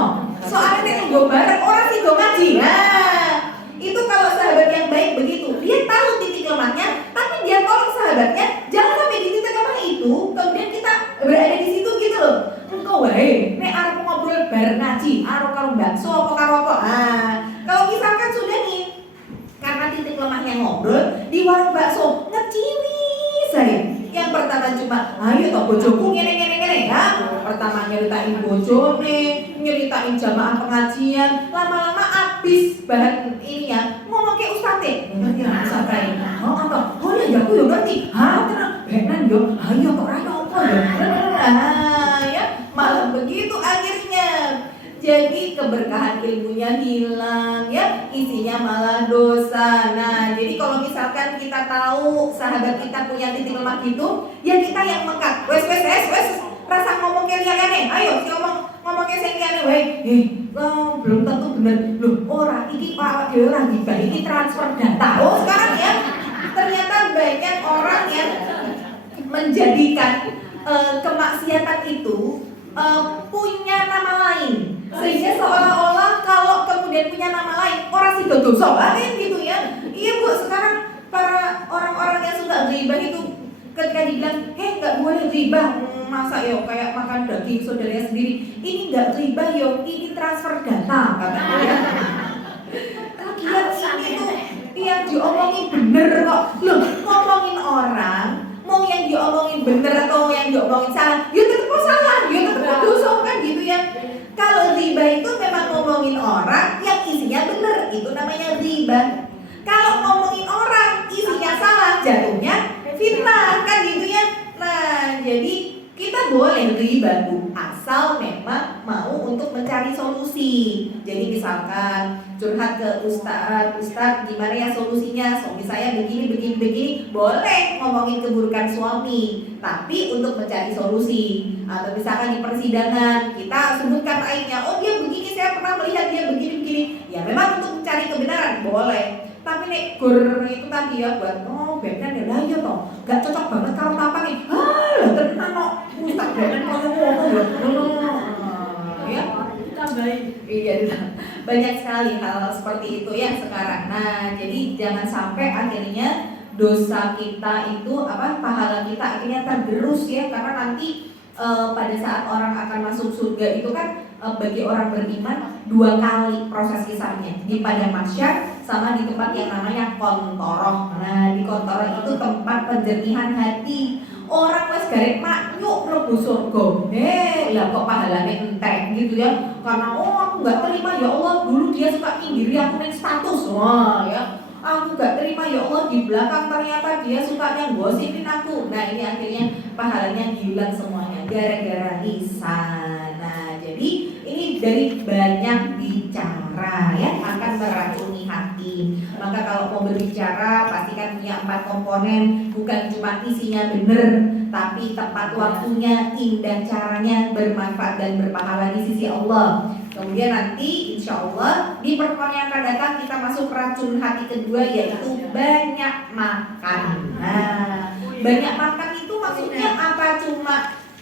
Soalnya neng lu bareng, orang sih ngaji. Nah, itu kalau sahabat yang baik begitu, dia tahu titik lemahnya, tapi dia tolong sahabatnya jangan sampai di titik lemah itu, kemudian kita berada di situ gitu loh. Engkau wae, nek arep ngobrol bareng ngaji, arep karo bakso apa karo apa. Ah, kalau misalkan sudah nih, karena titik lemahnya ngobrol di warung bakso, ngeciwi saya. Yang pertama cuma, ayo toh bojoku ngene ya. Pertama nyeritain bojone, nyeritain jamaah pengajian, lama-lama habis bahan ini ya. Ngomong kayak ustadz, ngerti lah ustadz. Oh apa? Oh ya aku yo ngerti. Tenang, benan yo. Ayo kok ora apa yo. Ya, malah begitu akhirnya. Jadi keberkahan ilmunya hilang ya, isinya malah dosa. Nah, jadi kalau misalkan kita tahu sahabat kita punya titik lemah gitu, ya kita yang mekat. Wes, rasa ngomong kayak liane. Ayo, si ngomong kayak liane wae. Belum tentu bener. Loh, ora iki awak dhewe ora gibah, iki transfer data. Oh, sekarang ya ternyata banyak orang yang menjadikan kemaksiatan itu punya nama lain, sehingga seolah-olah kalau kemudian punya nama lain orang sih dosa lain gitu ya. Iya Bu, sekarang para orang-orang yang suka ghibah itu ketika dibilang, nggak boleh ghibah, masa yo kayak makan daging saudaranya sendiri, ini nggak ghibah yo, ini transfer data katanya ya. Lagian ini tuh yang diomongin bener kok. Loh, ngomongin orang mau yang diomongin bener atau yang diomongin salah, ya tetap salah, ya tetap dosa kan gitu ya. Kalau riba itu memang ngomongin orang yang isinya bener, itu namanya riba. Kalau ngomongin orang isinya salah, jatuhnya fitnah kan gitu ya. Nah, jadi kita boleh riba Bu, asal memang mau untuk mencari solusi. Jadi misalkan curhat ke Ustadz gimana ya solusinya, suami saya begini, boleh ngomongin keburukan suami, tapi untuk mencari solusi. Atau misalkan di persidangan kita sebutkan aibnya, oh dia begini, saya pernah melihat dia begini, ya memang untuk mencari kebenaran boleh. Tapi nek gur itu tadi ya buat benar ya lah ya toh gak cocok banget kalau tampang nih. Lah tenan kok Ustaz benar koyo ngono ya. Iya, banyak sekali hal seperti itu ya sekarang. Nah, jadi jangan sampai akhirnya dosa kita itu pahala kita akhirnya tergerus ya, karena nanti pada saat orang akan masuk surga itu kan bagi orang beriman 2 kali proses kisahnya, di padang mahsyar sama di tempat yang namanya kontoroh. Nah, di kontoroh itu tempat penjernihan hati. Orang wes garek maknyuk mlebu surga. Lah kok pahalane entek gitu ya. Karena aku enggak terima ya Allah, dulu dia suka nyindir aku ning status. Wah, ya. Aku enggak terima ya Allah, di belakang ternyata dia suka yang gosipin aku. Nah, ini akhirnya pahalanya hilang semuanya gara-gara lisan. Nah, jadi ini dari banyak bicara ya akan meracuni hati. Maka kalau mau berbicara pastikan punya 4 komponen, bukan cuma isinya benar, tapi tepat waktunya, indah caranya, bermanfaat dan berpahala di sisi Allah. Kemudian nanti insya Allah di pertemuan yang akan datang kita masuk racun hati kedua, yaitu banyak makan. Nah, banyak makan itu maksudnya apa? Cuma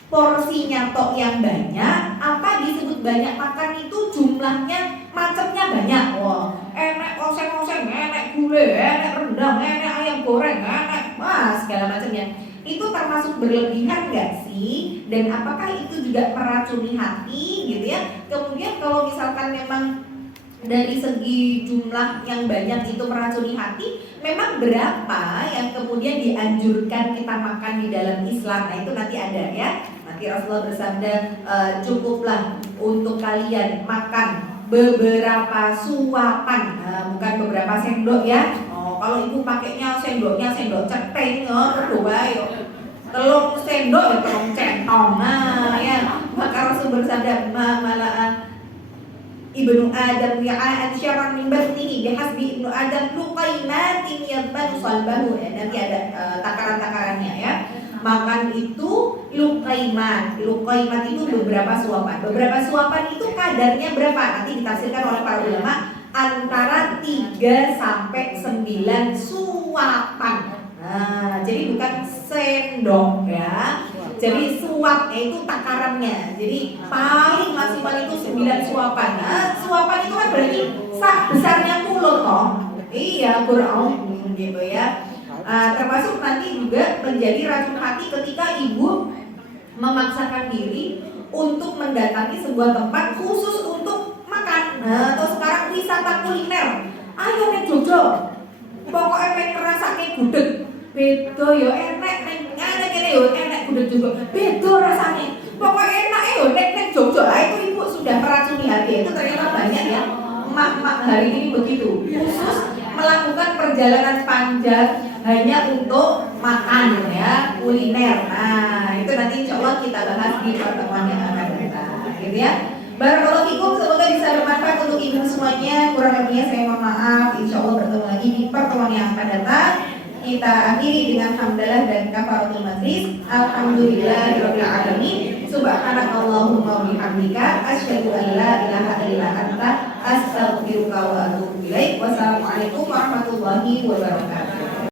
porsinya tok yang banyak, apa disebut banyak makan itu jumlahnya macamnya banyak. Wah, enek oseng-oseng, enek gulai, enek rendang, enek ayam goreng, enek segala macamnya. Itu termasuk berlebihan gak sih? Dan apakah itu juga meracuni hati gitu ya? Kemudian kalau misalkan memang dari segi jumlah yang banyak itu meracuni hati, memang berapa yang kemudian dianjurkan kita makan di dalam Islam? Nah itu nanti ada ya. Nanti Rasulullah bersabda, cukuplah untuk kalian makan beberapa suapan, bukan beberapa sendok ya. Oh, kalau ibu pakainya sendoknya sendok ceteng, yo, telung sendok ya telung centong. Nah ya, maka Rasul bersabda, malah Ibnu Adam ya'an syarran min batnihi bihasbi Ibnu Adam luqaimatin yadbanu salbahu. Nanti ada takaran-takarannya ya. Makan itu luqaimat. Luqaimat itu beberapa suapan. Beberapa suapan itu kadarnya berapa? Nanti ditafsirkan oleh para ulama antara 3 sampai 9 suapan. Nah, jadi bukan sendok ya. Jadi suapnya itu takarannya. Jadi paling maksimal itu 9 suapan. Nah, suapan itu kan berarti sak besarnya mulut toh. Iya, Qur'an gitu ya. Termasuk nanti juga menjadi racun hati ketika ibu memaksakan diri untuk mendatangi sebuah tempat khusus untuk makan. Nah, atau sekarang wisata kuliner. Ayo nih Jojo. Pokoknya pengen ngerasake gudeg. Beda yo enek ning ngene kene yo enek gudeg juga. Beda rasanya. Pokoknya enak yo nek Jogja. Itu ibu sudah meracuni hati. Itu ternyata banyak ya. Emak-emak hari ini begitu. Khusus melakukan perjalanan panjang hanya untuk makan ya, kuliner. Nah, itu nanti insya Allah kita bahas di pertemuan yang akan datang, gitu ya. Barakallahu fikum, semoga bisa bermanfaat untuk ibu semuanya. Kurang lebihnya saya mohon maaf. Insya Allah bertemu lagi di pertemuan yang akan datang. Kita akhiri dengan hamdalah dan kafaratul majlis. Alhamdulillahirabbil alamin. Subhanakallahumma wa bihamdika asyhadu an la ilaha illa anta astaghfiruka wa atubu ilaik. Wassalamualaikum warahmatullahi wabarakatuh.